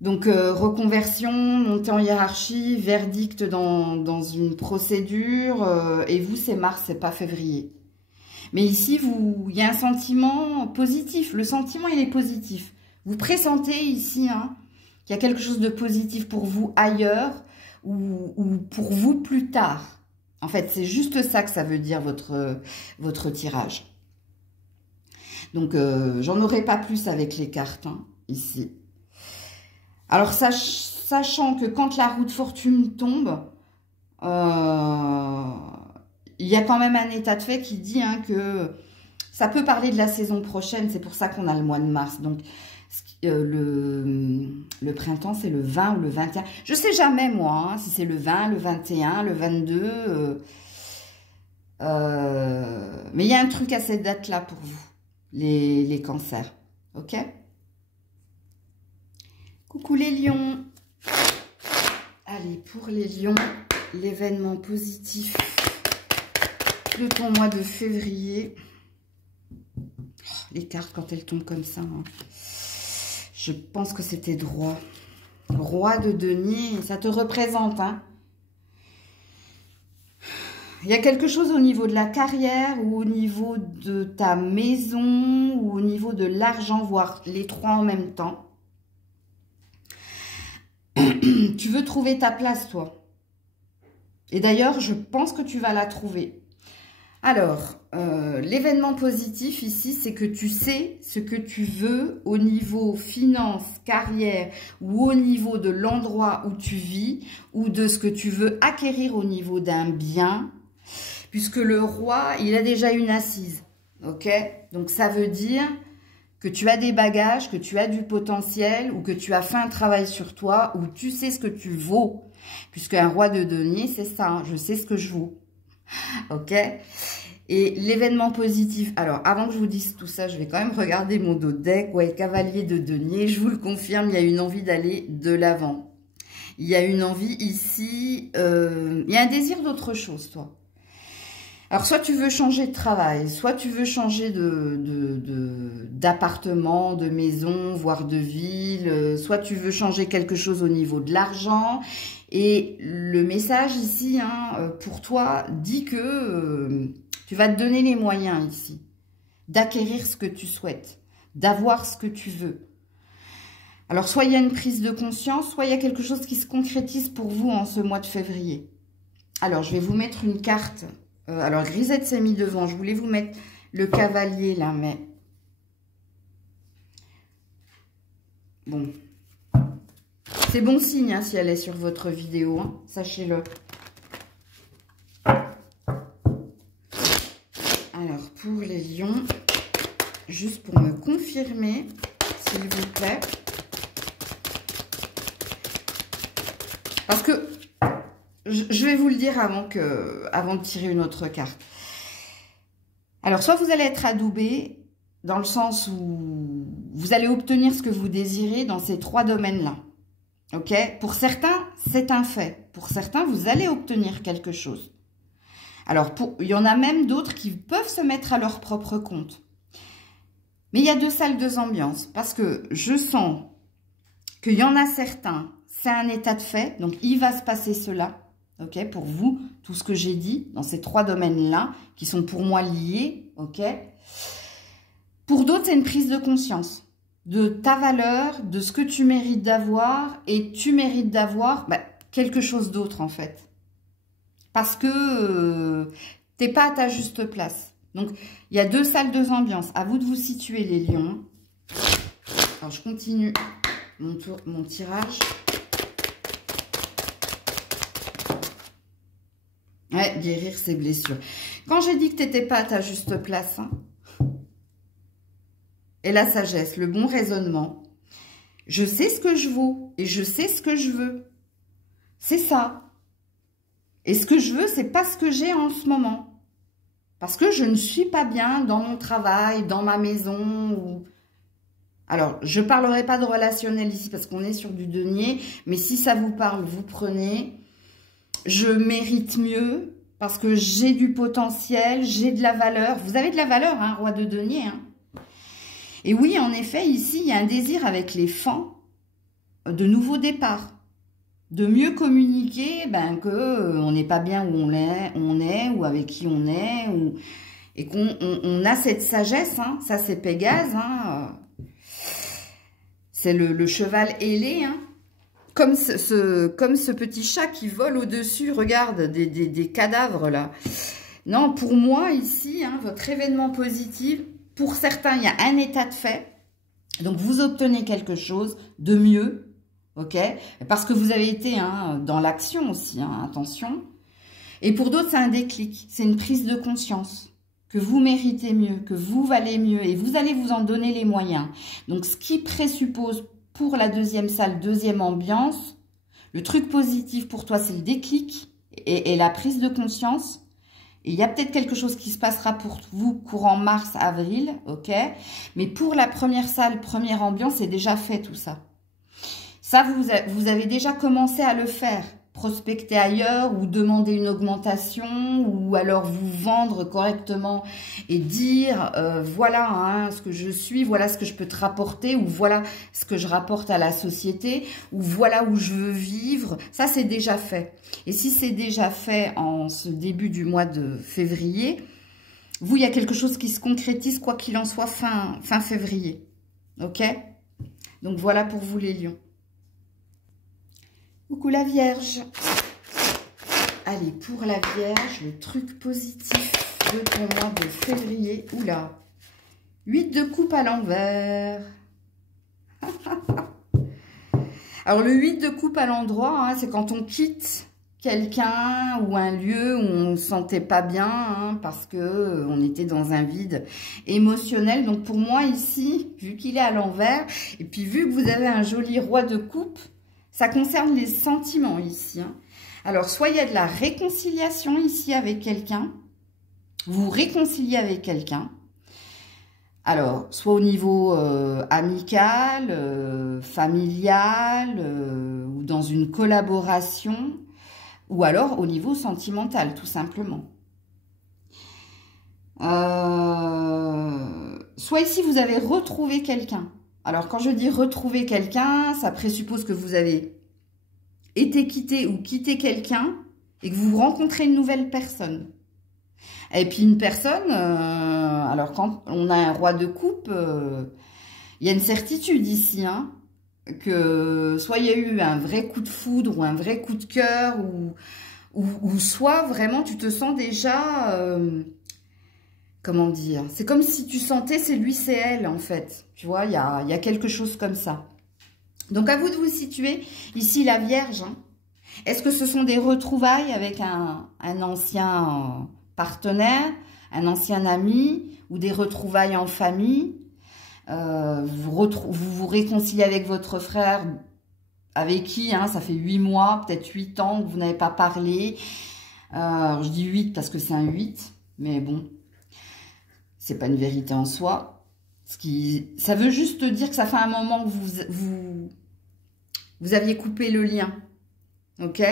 Donc, reconversion, montée en hiérarchie, verdict dans une procédure. Et vous, c'est mars, c'est pas février. Mais ici, il y a un sentiment positif. Le sentiment, il est positif. Vous pressentez ici hein, qu'il y a quelque chose de positif pour vous ailleurs ou pour vous plus tard. En fait, c'est juste ça que ça veut dire votre tirage. Donc, j'en aurai pas plus avec les cartes hein, ici. Alors, sachant que quand la roue de fortune tombe, il y a quand même un état de fait qui dit hein, que ça peut parler de la saison prochaine. C'est pour ça qu'on a le mois de mars. Donc, le printemps, c'est le 20 ou le 21. Je ne sais jamais, moi, hein, si c'est le 20, le 21, le 22. Mais il y a un truc à cette date-là pour vous, les cancers. OK? Coucou les lions. Allez, pour les lions, l'événement positif de ton mois de février. Les cartes, quand elles tombent comme ça, hein. Je pense que c'était droit. Roi de denier, ça te représente, hein. Il y a quelque chose au niveau de la carrière ou au niveau de ta maison ou au niveau de l'argent, voire les trois en même temps. Tu veux trouver ta place, toi. Et d'ailleurs, je pense que tu vas la trouver. Alors, l'événement positif ici, c'est que tu sais ce que tu veux au niveau finance, carrière ou au niveau de l'endroit où tu vis ou de ce que tu veux acquérir au niveau d'un bien, puisque le roi, il a déjà une assise, ok? Donc, ça veut dire que tu as des bagages, que tu as du potentiel ou que tu as fait un travail sur toi ou tu sais ce que tu vaux, puisque un roi de denier, c'est ça, hein, je sais ce que je vaux. Ok. Et l'événement positif. Alors, avant que je vous dise tout ça, je vais quand même regarder mon dos de deck. Ouais, cavalier de denier. Je vous le confirme, il y a une envie d'aller de l'avant. Il y a une envie ici. Il y a un désir d'autre chose, toi. Alors, soit tu veux changer de travail, soit tu veux changer d'appartement, de maison, voire de ville, soit tu veux changer quelque chose au niveau de l'argent. Et le message ici, hein, pour toi, dit que tu vas te donner les moyens ici d'acquérir ce que tu souhaites, d'avoir ce que tu veux. Alors, soit il y a une prise de conscience, soit il y a quelque chose qui se concrétise pour vous en ce mois de février. Alors, je vais vous mettre une carte. Alors, Grisette s'est mis devant. Je voulais vous mettre le cavalier, là, mais... Bon. C'est bon signe, hein, si elle est sur votre vidéo, hein, sachez-le. Alors, pour les lions, juste pour me confirmer, s'il vous plaît. Parce que... Je vais vous le dire avant de tirer une autre carte. Alors, soit vous allez être adoubé, dans le sens où vous allez obtenir ce que vous désirez dans ces 3 domaines-là. Ok? Pour certains, c'est un fait. Pour certains, vous allez obtenir quelque chose. Alors, il y en a même d'autres qui peuvent se mettre à leur propre compte. Mais il y a 2 salles, 2 ambiances. Parce que je sens qu'il y en a certains, c'est un état de fait. Donc, il va se passer cela. Ok, pour vous, tout ce que j'ai dit dans ces 3 domaines-là, qui sont pour moi liés, ok. Pour d'autres, c'est une prise de conscience de ta valeur, de ce que tu mérites d'avoir, et tu mérites d'avoir quelque chose d'autre, en fait. Parce que t'es pas à ta juste place. Donc, il y a 2 salles, 2 ambiances. À vous de vous situer, les lions. Alors, je continue mon tirage. Ouais, guérir ses blessures. Quand j'ai dit que tu n'étais pas à ta juste place, hein, et la sagesse, le bon raisonnement, je sais ce que je vaux et je sais ce que je veux. C'est ça. Et ce que je veux, c'est pas ce que j'ai en ce moment. Parce que je ne suis pas bien dans mon travail, dans ma maison. Ou... Alors, je ne parlerai pas de relationnel ici parce qu'on est sur du denier. Mais si ça vous parle, vous prenez... Je mérite mieux parce que j'ai du potentiel, j'ai de la valeur. Vous avez de la valeur, hein, roi de denier. Hein. Et oui, en effet, ici, il y a un désir avec les fans de nouveaux départs. De mieux communiquer qu'on n'est pas bien où on est ou avec qui on est. Et qu'on a cette sagesse. Hein, ça, c'est Pégase. Hein, c'est le cheval ailé, hein. Comme ce petit chat qui vole au-dessus, regarde, des cadavres là. Non, pour moi ici, hein, votre événement positif, pour certains, il y a un état de fait. Donc, vous obtenez quelque chose de mieux, ok? Parce que vous avez été hein, dans l'action aussi, hein, attention. Et pour d'autres, c'est un déclic, c'est une prise de conscience. Que vous méritez mieux, que vous valez mieux et vous allez vous en donner les moyens. Donc, ce qui présuppose... Pour la 2e salle, 2e ambiance, le truc positif pour toi, c'est le déclic et la prise de conscience. Et il y a peut-être quelque chose qui se passera pour vous courant mars, avril, ok? Mais pour la 1re salle, 1re ambiance, c'est déjà fait tout ça. Ça, vous avez déjà commencé à le faire. Prospecter ailleurs ou demander une augmentation ou alors vous vendre correctement et dire voilà hein, ce que je suis, voilà ce que je peux te rapporter ou voilà ce que je rapporte à la société ou voilà où je veux vivre. Ça, c'est déjà fait. Et si c'est déjà fait en ce début du mois de février, vous, il y a quelque chose qui se concrétise quoi qu'il en soit fin février. Ok? Donc, voilà pour vous les lions. Coucou la Vierge. Allez, pour la Vierge, le truc positif de ton mois de février. Oula, 8 de coupe à l'envers. Alors, le 8 de coupe à l'endroit, hein, c'est quand on quitte quelqu'un ou un lieu où on ne se sentait pas bien hein, parce que on était dans un vide émotionnel. Donc, pour moi, ici, vu qu'il est à l'envers, et puis vu que vous avez un joli roi de coupe, ça concerne les sentiments ici. Hein. Alors, soit il y a de la réconciliation ici avec quelqu'un. Vous vous réconciliez avec quelqu'un. Alors, soit au niveau amical, familial, ou dans une collaboration, ou alors au niveau sentimental, tout simplement. soit ici, vous avez retrouvé quelqu'un. Alors, quand je dis retrouver quelqu'un, ça présuppose que vous avez été quitté ou quitté quelqu'un et que vous rencontrez une nouvelle personne. Et puis, une personne, alors quand on a un roi de coupe, il y a une certitude ici, hein, que soit il y a eu un vrai coup de foudre ou un vrai coup de cœur, ou soit vraiment tu te sens déjà... comment dire? C'est comme si tu sentais c'est lui, c'est elle, en fait. Tu vois, il y a quelque chose comme ça. Donc, à vous de vous situer. Ici, la Vierge. Hein. Est-ce que ce sont des retrouvailles avec un ancien partenaire, un ancien ami, ou des retrouvailles en famille? Vous vous réconciliez avec votre frère, avec qui, hein, ça fait 8 mois, peut-être 8 ans que vous n'avez pas parlé. Je dis 8 parce que c'est un 8, mais bon... c'est pas une vérité en soi. Ça veut juste dire que ça fait un moment que vous aviez coupé le lien. Ok?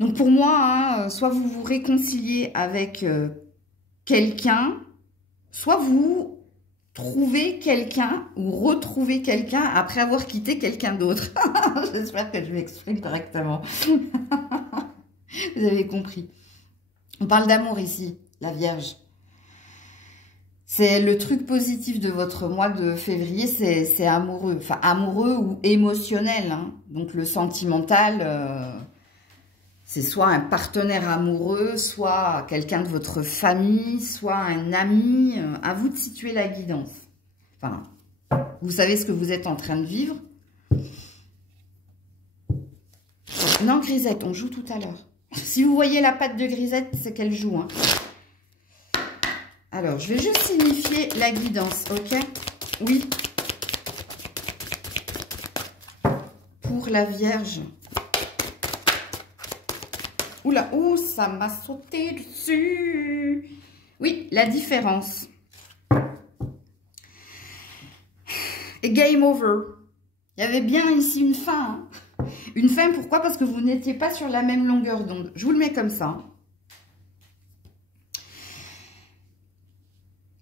Donc pour moi, hein, soit vous vous réconciliez avec quelqu'un, soit vous trouvez quelqu'un ou retrouvez quelqu'un après avoir quitté quelqu'un d'autre. J'espère que je m'exprime correctement. Vous avez compris. On parle d'amour ici, la Vierge. C'est le truc positif de votre mois de février, c'est amoureux. Enfin, amoureux ou émotionnel. Hein. Donc, le sentimental, c'est soit un partenaire amoureux, soit quelqu'un de votre famille, soit un ami. À vous de situer la guidance. Enfin, vous savez ce que vous êtes en train de vivre. Non, Grisette, on joue tout à l'heure. Si vous voyez la patte de Grisette, c'est qu'elle joue. Hein. Alors, je vais juste signifier la guidance, ok? Oui. Pour la Vierge. Oula, oh, ça m'a sauté dessus. Oui, la différence. Et game over. Il y avait bien ici une fin. Hein. Une fin, pourquoi? Parce que vous n'étiez pas sur la même longueur d'onde. Je vous le mets comme ça. Hein.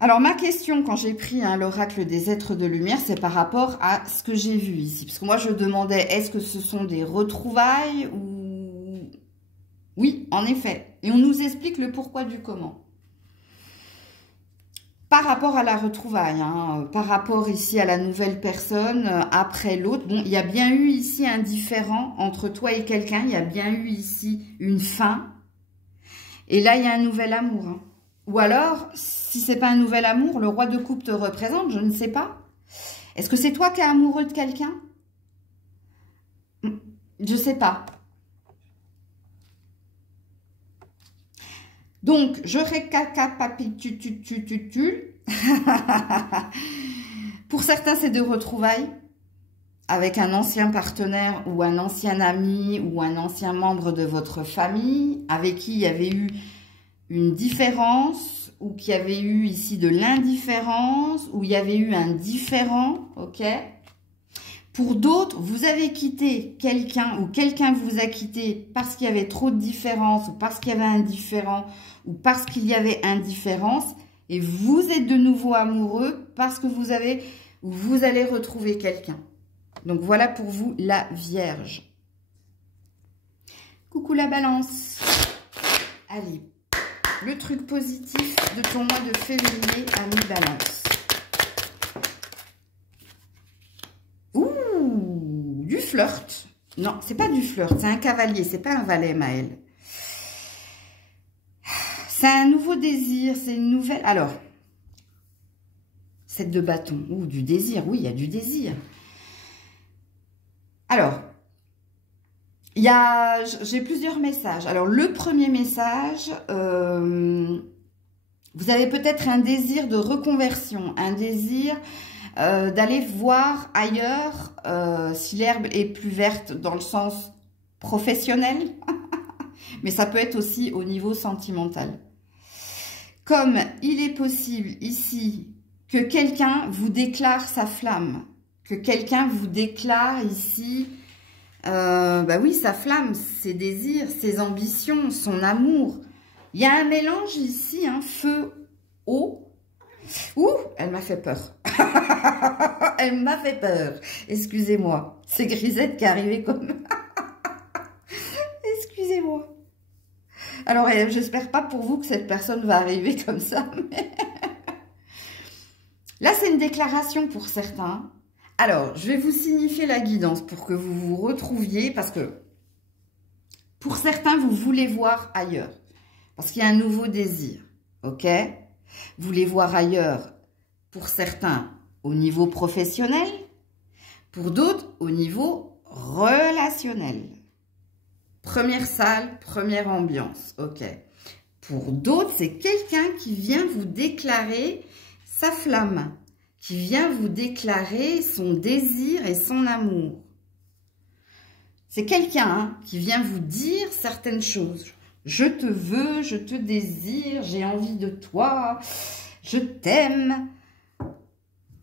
Alors, ma question, quand j'ai pris hein, l'oracle des êtres de lumière, c'est par rapport à ce que j'ai vu ici. Parce que moi, je demandais, est-ce que ce sont des retrouvailles ou... Oui, en effet. Et on nous explique le pourquoi du comment. Par rapport à la retrouvaille, hein, par rapport ici à la nouvelle personne, après l'autre, bon, il y a bien eu ici un différend entre toi et quelqu'un. Il y a bien eu ici une fin. Et là, il y a un nouvel amour. Hein. Ou alors, si c'est pas un nouvel amour, le roi de coupe te représente, je ne sais pas. Est-ce que c'est toi qui es amoureux de quelqu'un? Je sais pas. Donc, je récapitule. Pour certains, c'est de retrouvailles avec un ancien partenaire ou un ancien ami ou un ancien membre de votre famille avec qui il y avait eu une différence ou qu'il y avait eu ici de l'indifférence ou il y avait eu un différend, ok? Pour d'autres, vous avez quitté quelqu'un ou quelqu'un vous a quitté parce qu'il y avait trop de différence ou parce qu'il y avait un différend ou parce qu'il y avait indifférence et vous êtes de nouveau amoureux parce que vous allez retrouver quelqu'un. Donc voilà pour vous la Vierge. Coucou la Balance. Allez. Le truc positif de ton mois de février, ami Balance. Ouh, du flirt. Non, c'est pas du flirt, c'est un cavalier, c'est pas un valet, Maël. C'est un nouveau désir, c'est une nouvelle... Alors, 7 de bâton. Ouh, du désir, oui, il y a du désir. Alors... j'ai plusieurs messages. Alors, le premier message, vous avez peut-être un désir de reconversion, un désir d'aller voir ailleurs si l'herbe est plus verte dans le sens professionnel, mais ça peut être aussi au niveau sentimental. Comme il est possible ici que quelqu'un vous déclare sa flamme, que quelqu'un vous déclare ici... bah oui, sa flamme, ses désirs, ses ambitions, son amour. Il y a un mélange ici, hein, feu, eau. Ouh, elle m'a fait peur. Elle m'a fait peur. Excusez-moi. C'est Grisette qui est arrivée comme... Excusez-moi. Alors, j'espère pas pour vous que cette personne va arriver comme ça. Mais... Là, c'est une déclaration pour certains. Alors, je vais vous signifier la guidance pour que vous vous retrouviez. Parce que pour certains, vous voulez voir ailleurs. Parce qu'il y a un nouveau désir. Ok? Vous voulez voir ailleurs, pour certains, au niveau professionnel. Pour d'autres, au niveau relationnel. Première salle, première ambiance. Ok. Pour d'autres, c'est quelqu'un qui vient vous déclarer sa flamme. Qui vient vous déclarer son désir et son amour. C'est quelqu'un qui vient vous dire certaines choses. Je te veux, je te désire, j'ai envie de toi, je t'aime.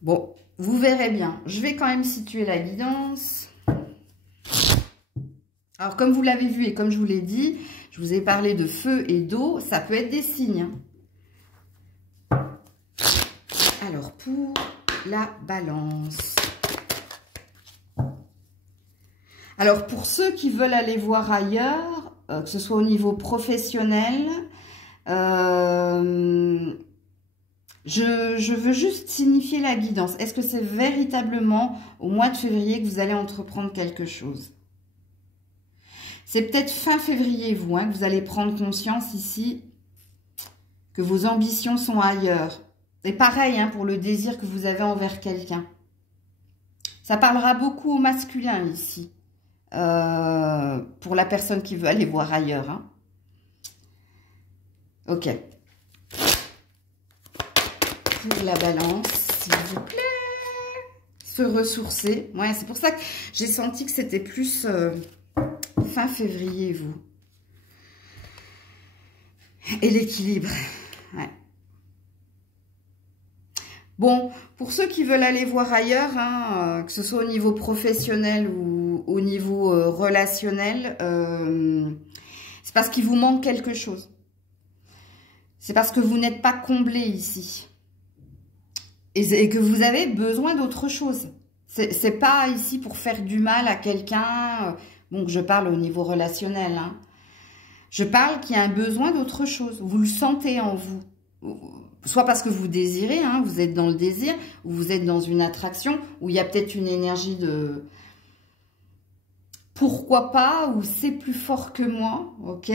Bon, vous verrez bien. Je vais quand même situer la guidance. Alors, comme vous l'avez vu et comme je vous l'ai dit, je vous ai parlé de feu et d'eau. Ça peut être des signes. Alors, pour la balance. Alors, pour ceux qui veulent aller voir ailleurs, que ce soit au niveau professionnel, je veux juste signifier la guidance. Est-ce que c'est véritablement au mois de février que vous allez entreprendre quelque chose? C'est peut-être fin février, vous, que vous allez prendre conscience ici que vos ambitions sont ailleurs. Et pareil pour le désir que vous avez envers quelqu'un. Ça parlera beaucoup au masculin ici. Pour la personne qui veut aller voir ailleurs. Ok. Pour la balance, s'il vous plaît. Se ressourcer. Ouais, c'est pour ça que j'ai senti que c'était plus fin février, vous. Et l'équilibre. Ouais. Bon, pour ceux qui veulent aller voir ailleurs, que ce soit au niveau professionnel ou au niveau relationnel, c'est parce qu'il vous manque quelque chose. C'est parce que vous n'êtes pas comblé ici. Et que vous avez besoin d'autre chose. C'est pas ici pour faire du mal à quelqu'un. Bon, je parle au niveau relationnel. Je parle qu'il y a un besoin d'autre chose. Vous le sentez en vous. Soit parce que vous désirez, vous êtes dans le désir, ou vous êtes dans une attraction, où il y a peut-être une énergie de pourquoi pas, ou c'est plus fort que moi, ok?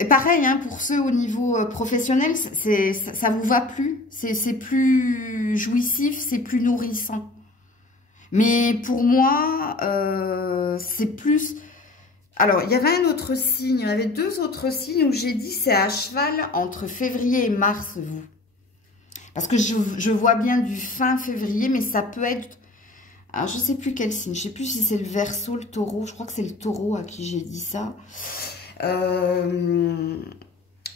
Et pareil, pour ceux au niveau professionnel, ça vous va plus, c'est plus jouissif, c'est plus nourrissant. Mais pour moi, c'est plus... Alors, il y avait un autre signe, il y avait deux autres signes où j'ai dit c'est à cheval entre février et mars, vous. Parce que je vois bien du fin février, mais ça peut être... Alors, je ne sais plus quel signe, je ne sais plus si c'est le Verseau, le Taureau, je crois que c'est le Taureau à qui j'ai dit ça.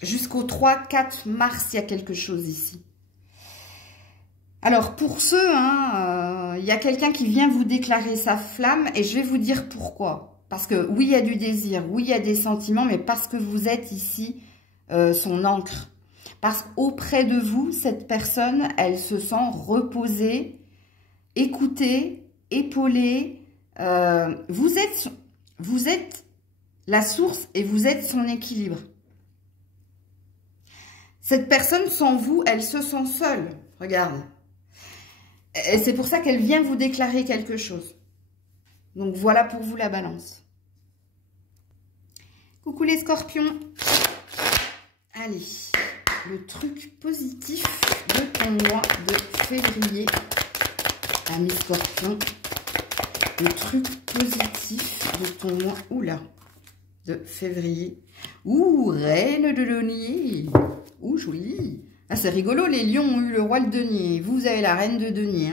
Jusqu'au 3-4 mars, il y a quelque chose ici. Alors, pour ceux, il y a quelqu'un qui vient vous déclarer sa flamme, et je vais vous dire pourquoi. Parce que oui, il y a du désir, oui, il y a des sentiments, mais parce que vous êtes ici son ancre. Parce qu'auprès de vous, cette personne, elle se sent reposée, écoutée, épaulée. Vous êtes la source et vous êtes son équilibre. Cette personne, sans vous, elle se sent seule. Regarde. Et c'est pour ça qu'elle vient vous déclarer quelque chose. Donc, voilà pour vous la balance. Coucou les scorpions. Allez, le truc positif de ton mois de février. Amis scorpions, le truc positif de ton mois, de février. Ouh, reine de denier. Ouh, joli. Ah, c'est rigolo, les lions ont eu le roi de denier. Vous avez la reine de denier,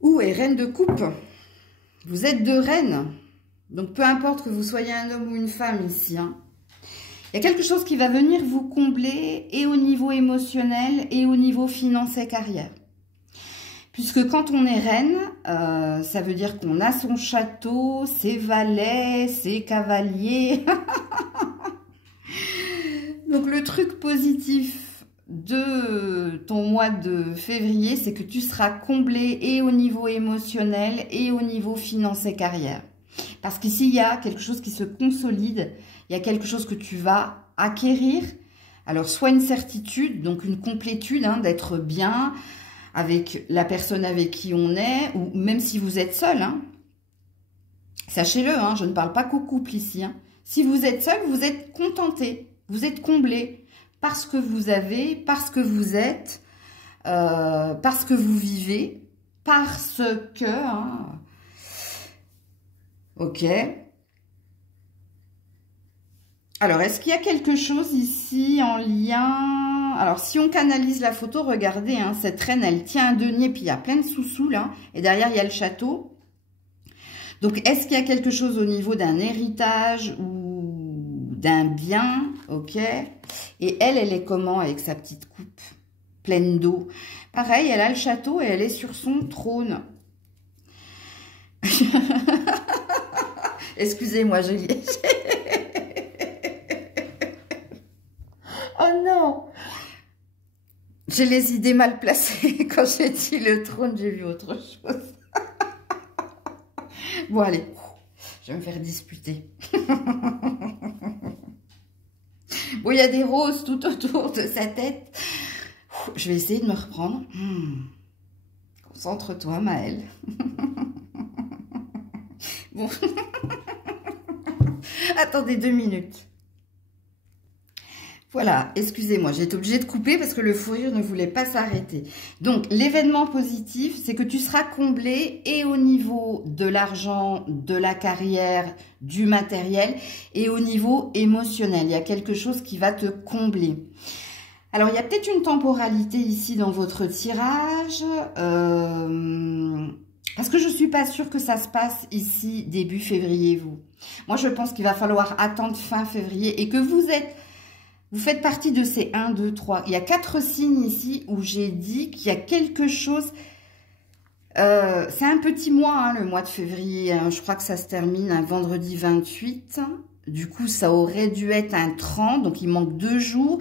Ouh, et reine de coupe. Vous êtes deux reines. Donc, peu importe que vous soyez un homme ou une femme ici. Il y a quelque chose qui va venir vous combler et au niveau émotionnel et au niveau finance et carrière. Puisque quand on est reine, ça veut dire qu'on a son château, ses valets, ses cavaliers. truc positif de ton mois de février, c'est que tu seras comblé et au niveau émotionnel et au niveau finance et carrière. Parce qu'ici, il y a quelque chose qui se consolide, il y a quelque chose que tu vas acquérir. Alors, soit une certitude, donc une complétude, hein, d'être bien avec la personne avec qui on est, ou même si vous êtes seul, hein. Sachez-le, hein, je ne parle pas qu'au couple ici. Hein. Si vous êtes seul, vous êtes contenté, vous êtes comblé parce que vous avez, parce que vous êtes, parce que vous vivez, parce que... Hein, ok. Alors, est-ce qu'il y a quelque chose ici en lien... Alors, si on canalise la photo, regardez, hein, cette reine, elle tient un denier, puis il y a plein de sous-sous, là. Et derrière, il y a le château. Donc, est-ce qu'il y a quelque chose au niveau d'un héritage ou d'un bien? Ok. Et elle est comment avec sa petite coupe pleine d'eau? Pareil, elle a le château et elle est sur son trône. Excusez-moi, Julie. Oh non! J'ai les idées mal placées. Quand j'ai dit le trône, j'ai vu autre chose. Bon, allez. Je vais me faire disputer. Bon, il y a des roses tout autour de sa tête. Je vais essayer de me reprendre. Concentre-toi, Maëlle. Bon. Attendez 2 minutes. Voilà, excusez-moi, j'ai été obligée de couper parce que le fou rire ne voulait pas s'arrêter. Donc, l'événement positif, c'est que tu seras comblé et au niveau de l'argent, de la carrière, du matériel et au niveau émotionnel. Il y a quelque chose qui va te combler. Alors, il y a peut-être une temporalité ici dans votre tirage, parce que je ne suis pas sûre que ça se passe ici début février, vous. Moi, je pense qu'il va falloir attendre fin février et que vous faites partie de ces 1, 2, 3. Il y a 4 signes ici où j'ai dit qu'il y a quelque chose. C'est un petit mois, hein, le mois de février. Hein, je crois que ça se termine un vendredi 28. Du coup, ça aurait dû être un 30. Donc, il manque 2 jours.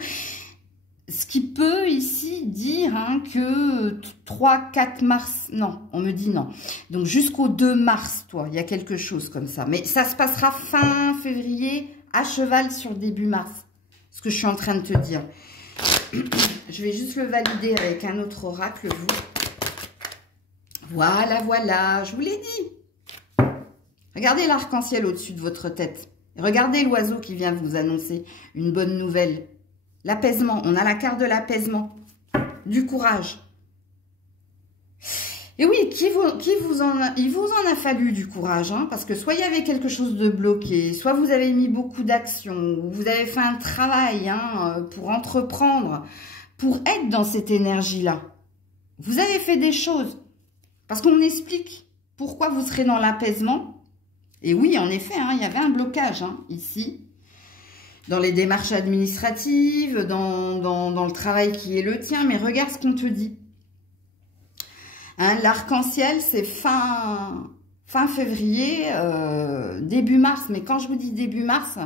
Ce qui peut ici dire hein, que 3, 4 mars. Non, on me dit non. Donc, jusqu'au 2 mars, toi, il y a quelque chose comme ça. Mais ça se passera fin février, à cheval sur début mars. Ce que je suis en train de te dire. Je vais juste le valider avec un autre oracle, vous. Voilà, voilà, je vous l'ai dit. Regardez l'arc-en-ciel au-dessus de votre tête. Et regardez l'oiseau qui vient vous annoncer une bonne nouvelle. L'apaisement, on a la carte de l'apaisement, du courage. Et oui, il vous en a fallu du courage, hein, parce que soit il y avait quelque chose de bloqué, soit vous avez mis beaucoup d'actions, ou vous avez fait un travail hein, pour entreprendre, pour être dans cette énergie-là. Vous avez fait des choses, parce qu'on explique pourquoi vous serez dans l'apaisement. Et oui, en effet, hein, il y avait un blocage hein, ici, dans les démarches administratives, dans le travail qui est le tien, mais regarde ce qu'on te dit. Hein, l'arc-en-ciel, c'est fin février, début mars. Mais quand je vous dis début mars,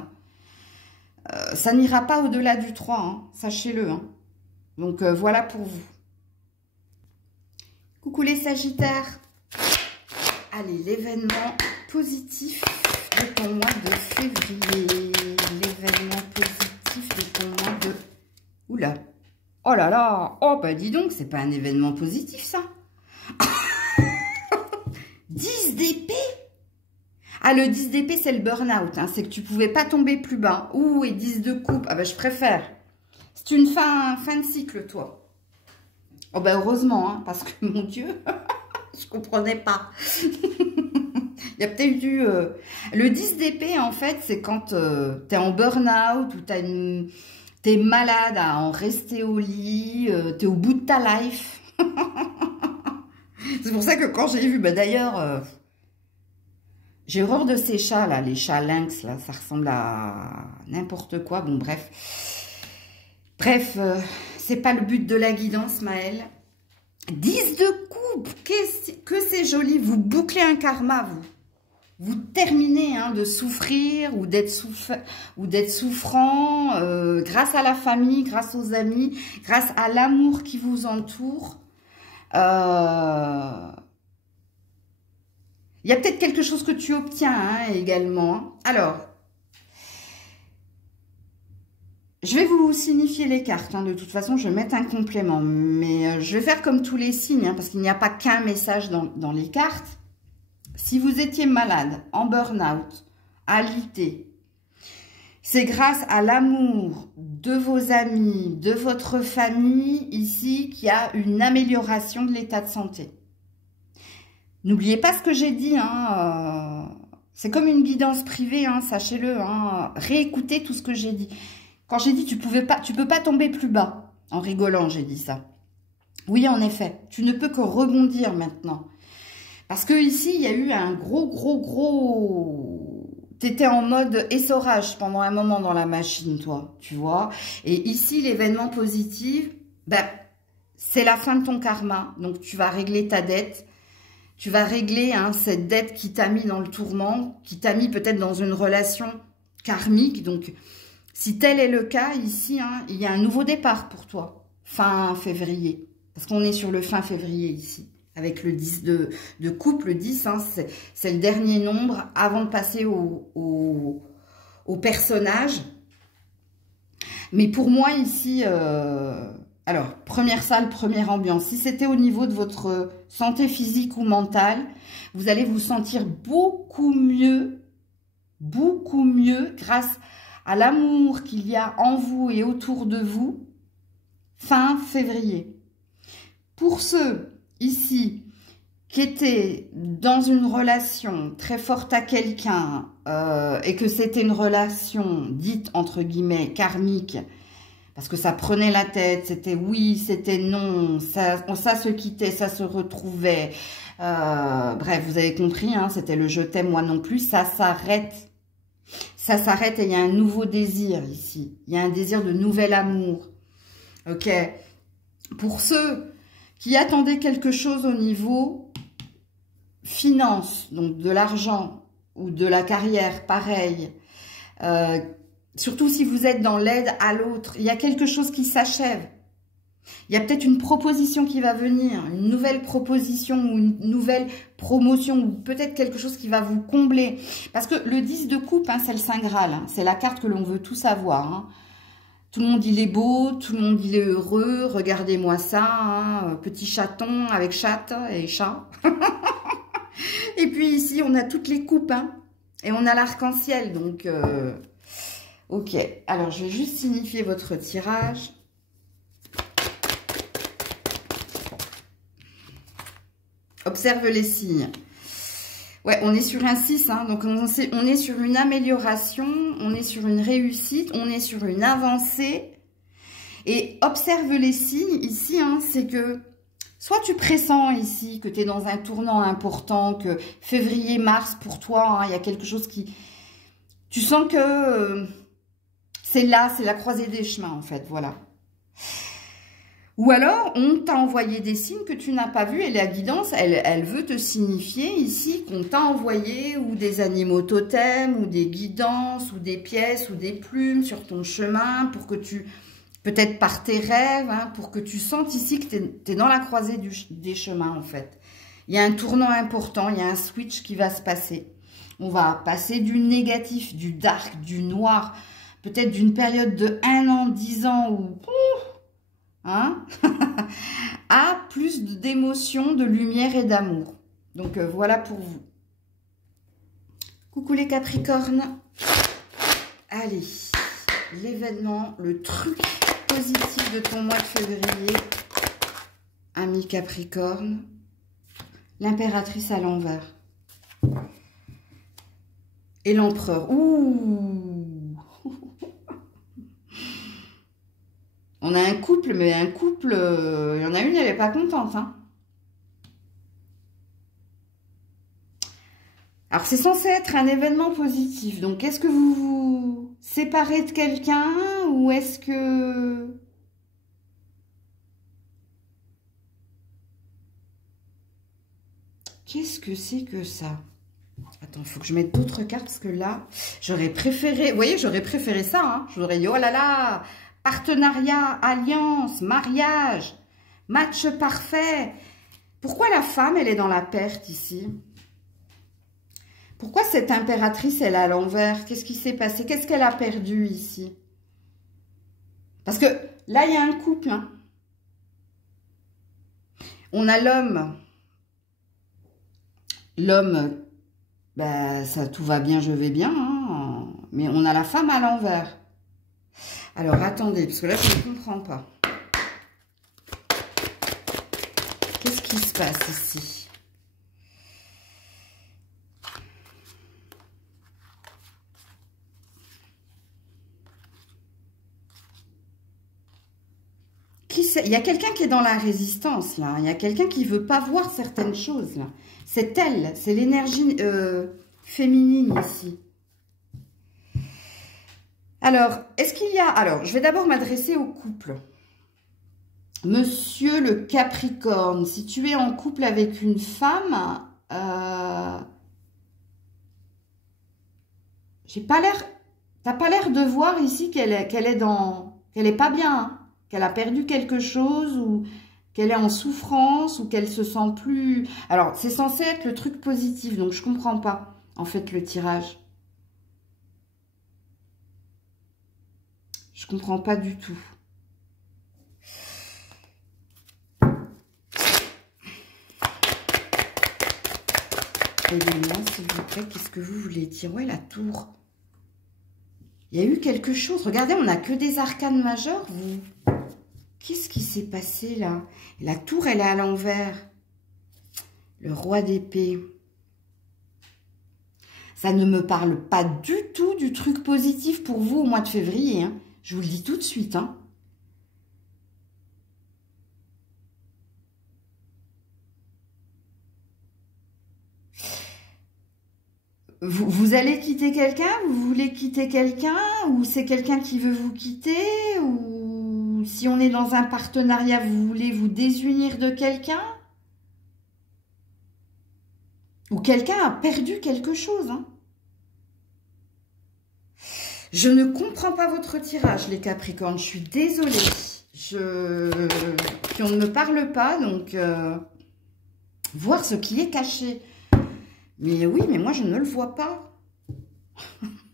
ça n'ira pas au-delà du 3, hein, sachez-le. Hein. Donc, voilà pour vous. Coucou les Sagittaires. Allez, l'événement positif de ton mois de février. L'événement positif de ton mois de... Oula. Oh là là. Oh, bah dis donc, c'est pas un événement positif, ça. 10 d'épée. Ah, le 10 d'épée, c'est le burn-out. Hein. C'est que tu pouvais pas tomber plus bas. Ouh, et 10 de coupe. Ah, bah, je préfère. C'est une fin de cycle, toi. Oh, bah, heureusement, hein, parce que, mon Dieu, je comprenais pas. Il y a peut-être eu... Le 10 d'épée, en fait, c'est quand tu es en burn-out ou t'es malade à en rester au lit, tu es au bout de ta life. C'est pour ça que quand j'ai vu, bah d'ailleurs, j'ai horreur de ces chats, là, les chats lynx, là, ça ressemble à n'importe quoi, bon, bref. Bref, c'est pas le but de la guidance, Maëlle. 10 de coupe, que c'est joli, vous bouclez un karma, vous. Vous terminez hein, de souffrir ou d'être souffrant grâce à la famille, grâce aux amis, grâce à l'amour qui vous entoure. Il y a peut-être quelque chose que tu obtiens hein, également. Alors, je vais vous signifier les cartes. Hein. De toute façon, je vais mettre un complément. Mais je vais faire comme tous les signes, hein, parce qu'il n'y a pas qu'un message dans les cartes. Si vous étiez malade, en burn-out, alité, c'est grâce à l'amour de vos amis, de votre famille, ici, qu'il y a une amélioration de l'état de santé. N'oubliez pas ce que j'ai dit, hein, c'est comme une guidance privée, hein, sachez-le, hein, réécoutez tout ce que j'ai dit. Quand j'ai dit tu peux pas tomber plus bas, en rigolant, j'ai dit ça. Oui, en effet, tu ne peux que rebondir maintenant. Parce que ici, il y a eu un gros... T'étais en mode essorage pendant un moment dans la machine, toi, tu vois. Et ici, l'événement positif, ben, c'est la fin de ton karma. Donc, tu vas régler ta dette. Tu vas régler hein, cette dette qui t'a mis dans le tourment, qui t'a mis peut-être dans une relation karmique. Donc, si tel est le cas, ici, hein, il y a un nouveau départ pour toi, fin février. Parce qu'on est sur le fin février ici. Avec le 10 de coupe, le 10, hein, c'est le dernier nombre avant de passer au personnage. Mais pour moi, ici, alors, première salle, première ambiance. Si c'était au niveau de votre santé physique ou mentale, vous allez vous sentir beaucoup mieux grâce à l'amour qu'il y a en vous et autour de vous, fin février. Pour ceux ici qui étaient dans une relation très forte à quelqu'un et que c'était une relation dite entre guillemets karmique, parce que ça prenait la tête, c'était oui, c'était non, ça se quittait, ça se retrouvait, bref, vous avez compris, hein, c'était le je t'aime, moi non plus, ça s'arrête et il y a un nouveau désir ici, il y a un désir de nouvel amour, ok. Pour ceux qui attendaient quelque chose au niveau finance, donc de l'argent ou de la carrière, pareil. Surtout si vous êtes dans l'aide à l'autre, il y a quelque chose qui s'achève. Il y a peut-être une proposition qui va venir, une nouvelle proposition ou une nouvelle promotion ou peut-être quelque chose qui va vous combler. Parce que le 10 de coupe, hein, c'est le Saint Graal, hein, c'est la carte que l'on veut tous avoir, hein. Tout le monde, il est beau, tout le monde, il est heureux. Regardez-moi ça, hein, petit chaton avec chatte et chat. Et puis ici, on a toutes les coupes, hein, et on a l'arc-en-ciel. Donc, ok. Alors, je vais juste signifier votre tirage. Observe les signes. Ouais, on est sur un 6, hein, donc on est sur une amélioration, on est sur une réussite, on est sur une avancée. Et observe les signes ici, hein, c'est que soit tu pressens ici que tu es dans un tournant important, que février-mars pour toi, hein, il y a quelque chose qui... Tu sens que c'est là, c'est la croisée des chemins en fait, voilà. Ou alors, on t'a envoyé des signes que tu n'as pas vus et la guidance, elle veut te signifier ici qu'on t'a envoyé ou des animaux totems, ou des guidances, ou des pièces, ou des plumes sur ton chemin pour que tu, peut-être par tes rêves, hein, pour que tu sentes ici que tu es dans la croisée des chemins en fait. Il y a un tournant important, il y a un switch qui va se passer. On va passer du négatif, du dark, du noir, peut-être d'une période de 1 an, 10 ans ou... Hein à plus d'émotions, de lumière et d'amour. Donc voilà pour vous. Coucou les Capricornes. Allez, l'événement, le truc positif de ton mois de février. Ami Capricorne. L'impératrice à l'envers. Et l'empereur. Ouh. On a un couple, mais un couple, il y en a une, elle n'est pas contente. Hein. Alors, c'est censé être un événement positif. Donc, est-ce que vous vous séparez de quelqu'un ou est-ce que... Qu'est-ce que c'est que ça? Attends, il faut que je mette d'autres cartes parce que là, j'aurais préféré... Vous voyez, j'aurais préféré ça. Hein. J'aurais dit, oh là là, partenariat, alliance, mariage, match parfait. Pourquoi la femme, elle est dans la perte ici? Pourquoi cette impératrice, elle est à l'envers? Qu'est-ce qui s'est passé? Qu'est-ce qu'elle a perdu ici? Parce que là, il y a un couple. Hein. On a l'homme. L'homme, ben, ça, tout va bien, je vais bien. Hein. Mais on a la femme à l'envers. Alors, attendez, parce que là, je ne comprends pas. Qu'est-ce qui se passe ici? Il y a quelqu'un qui est dans la résistance, là. Il y a quelqu'un qui ne veut pas voir certaines choses, là. C'est elle, c'est l'énergie féminine, ici. Alors, est-ce qu'il y a... Alors, je vais d'abord m'adresser au couple. Monsieur le Capricorne, si tu es en couple avec une femme, j'ai pas l'air... T'as pas l'air de voir ici qu'elle est pas bien, hein. Qu'elle a perdu quelque chose ou qu'elle est en souffrance ou qu'elle se sent plus... Alors, c'est censé être le truc positif, donc je comprends pas, en fait, le tirage. Je comprends pas du tout. Aidez-moi, s'il vous plaît, qu'est-ce que vous voulez dire? Ouais, la tour. Il y a eu quelque chose. Regardez, on n'a que des arcanes majeures, vous. Qu'est-ce qui s'est passé là? La tour, elle est à l'envers. Le roi d'épée. Ça ne me parle pas du tout du truc positif pour vous au mois de février. Hein. Je vous le dis tout de suite. Hein. Vous allez quitter quelqu'un? Vous voulez quitter quelqu'un? Ou c'est quelqu'un qui veut vous quitter? Ou si on est dans un partenariat, vous voulez vous désunir de quelqu'un? Ou quelqu'un a perdu quelque chose, hein? Je ne comprends pas votre tirage, les Capricornes. Je suis désolée. Puis on ne me parle pas, donc... voir ce qui est caché. Mais oui, mais moi, je ne le vois pas.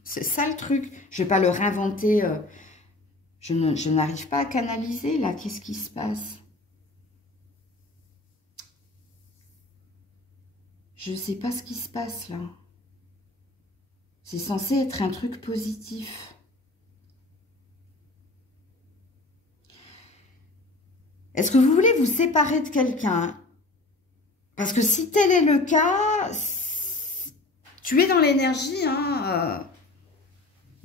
C'est ça, le truc. Je ne vais pas le réinventer. Je n'arrive pas à canaliser, là. Qu'est-ce qui se passe? Je ne sais pas ce qui se passe, là. C'est censé être un truc positif. Est-ce que vous voulez vous séparer de quelqu'un? Parce que si tel est le cas, tu es dans l'énergie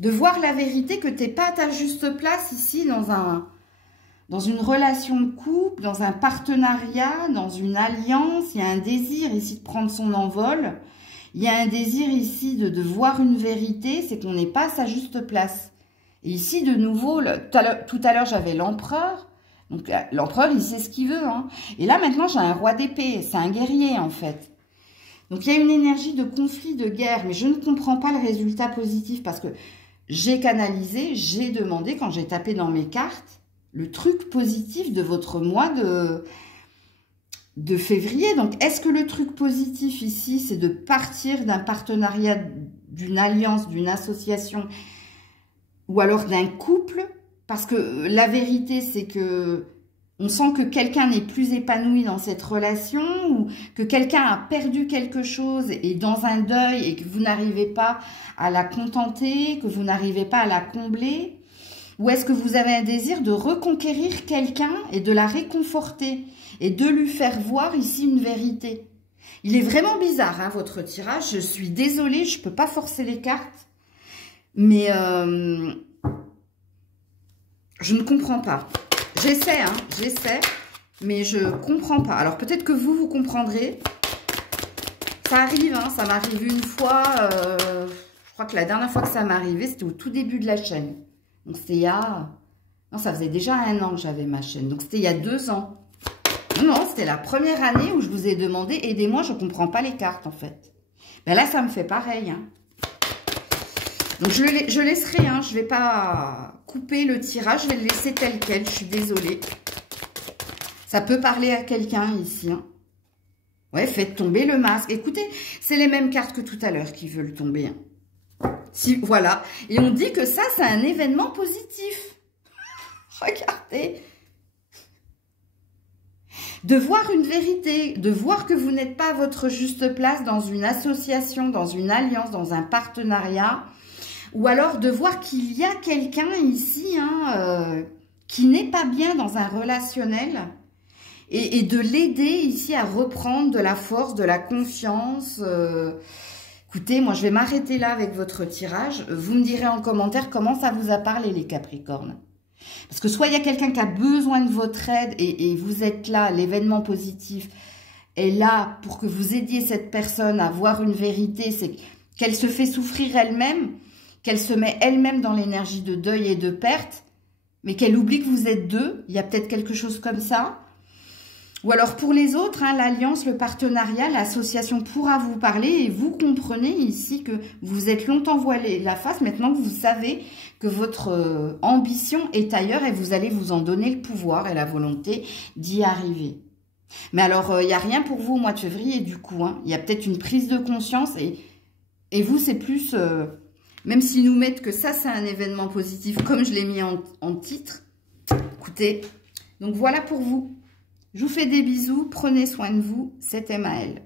de voir la vérité, que tu n'es pas à ta juste place ici dans une relation de couple, dans un partenariat, dans une alliance. Il y a un désir ici de prendre son envol. Il y a un désir ici de voir une vérité, c'est qu'on n'est pas à sa juste place. Et ici, de nouveau, tout à l'heure, j'avais l'empereur. Donc, l'empereur, il sait ce qu'il veut. Hein. Et là, maintenant, j'ai un roi d'épée. C'est un guerrier, en fait. Donc, il y a une énergie de conflit, de guerre. Mais je ne comprends pas le résultat positif parce que j'ai canalisé, j'ai demandé, quand j'ai tapé dans mes cartes, le truc positif de votre mois de février. Donc, est-ce que le truc positif ici, c'est de partir d'un partenariat, d'une alliance, d'une association ou alors d'un couple? Parce que la vérité, c'est que on sent que quelqu'un n'est plus épanoui dans cette relation ou que quelqu'un a perdu quelque chose et dans un deuil et que vous n'arrivez pas à la contenter, que vous n'arrivez pas à la combler. Ou est-ce que vous avez un désir de reconquérir quelqu'un et de la réconforter et de lui faire voir ici une vérité? Il est vraiment bizarre, hein, votre tirage. Je suis désolée, je ne peux pas forcer les cartes. Mais je ne comprends pas. J'essaie, hein, j'essaie, mais je ne comprends pas. Alors peut-être que vous comprendrez. Ça arrive, hein, ça m'arrive une fois. Je crois que la dernière fois que ça m'est arrivé, c'était au tout début de la chaîne. Donc c'était il y a... Non, ça faisait déjà 1 an que j'avais ma chaîne. Donc c'était il y a 2 ans. Non, c'était la première année où je vous ai demandé, aidez-moi, je ne comprends pas les cartes en fait. Ben là, ça me fait pareil. Hein. Donc, je laisserai, hein, je ne vais pas couper le tirage, je vais le laisser tel quel, je suis désolée. Ça peut parler à quelqu'un ici. Hein. Ouais, faites tomber le masque. Écoutez, c'est les mêmes cartes que tout à l'heure qui veulent tomber. Hein. Si, voilà. Et on dit que ça, c'est un événement positif. Regardez. De voir une vérité, de voir que vous n'êtes pas à votre juste place dans une association, dans une alliance, dans un partenariat, ou alors de voir qu'il y a quelqu'un ici hein, qui n'est pas bien dans un relationnel et de l'aider ici à reprendre de la force, de la confiance. Écoutez, moi je vais m'arrêter là avec votre tirage. Vous me direz en commentaire comment ça vous a parlé les Capricornes. Parce que soit il y a quelqu'un qui a besoin de votre aide et vous êtes là, l'événement positif est là pour que vous aidiez cette personne à voir une vérité, c'est qu'elle se fait souffrir elle-même, qu'elle se met elle-même dans l'énergie de deuil et de perte, mais qu'elle oublie que vous êtes deux, il y a peut-être quelque chose comme ça. Ou alors pour les autres, hein, l'alliance, le partenariat, l'association pourra vous parler et vous comprenez ici que vous êtes longtemps voilé la face. Maintenant que vous savez que votre ambition est ailleurs et vous allez vous en donner le pouvoir et la volonté d'y arriver. Mais alors, il n'y a rien pour vous au mois de février du coup. Hein. Il y a peut-être une prise de conscience et vous, c'est plus... même s'ils nous mettent que ça, c'est un événement positif, comme je l'ai mis en titre. Écoutez, donc voilà pour vous. Je vous fais des bisous, prenez soin de vous, c'était Maëlle.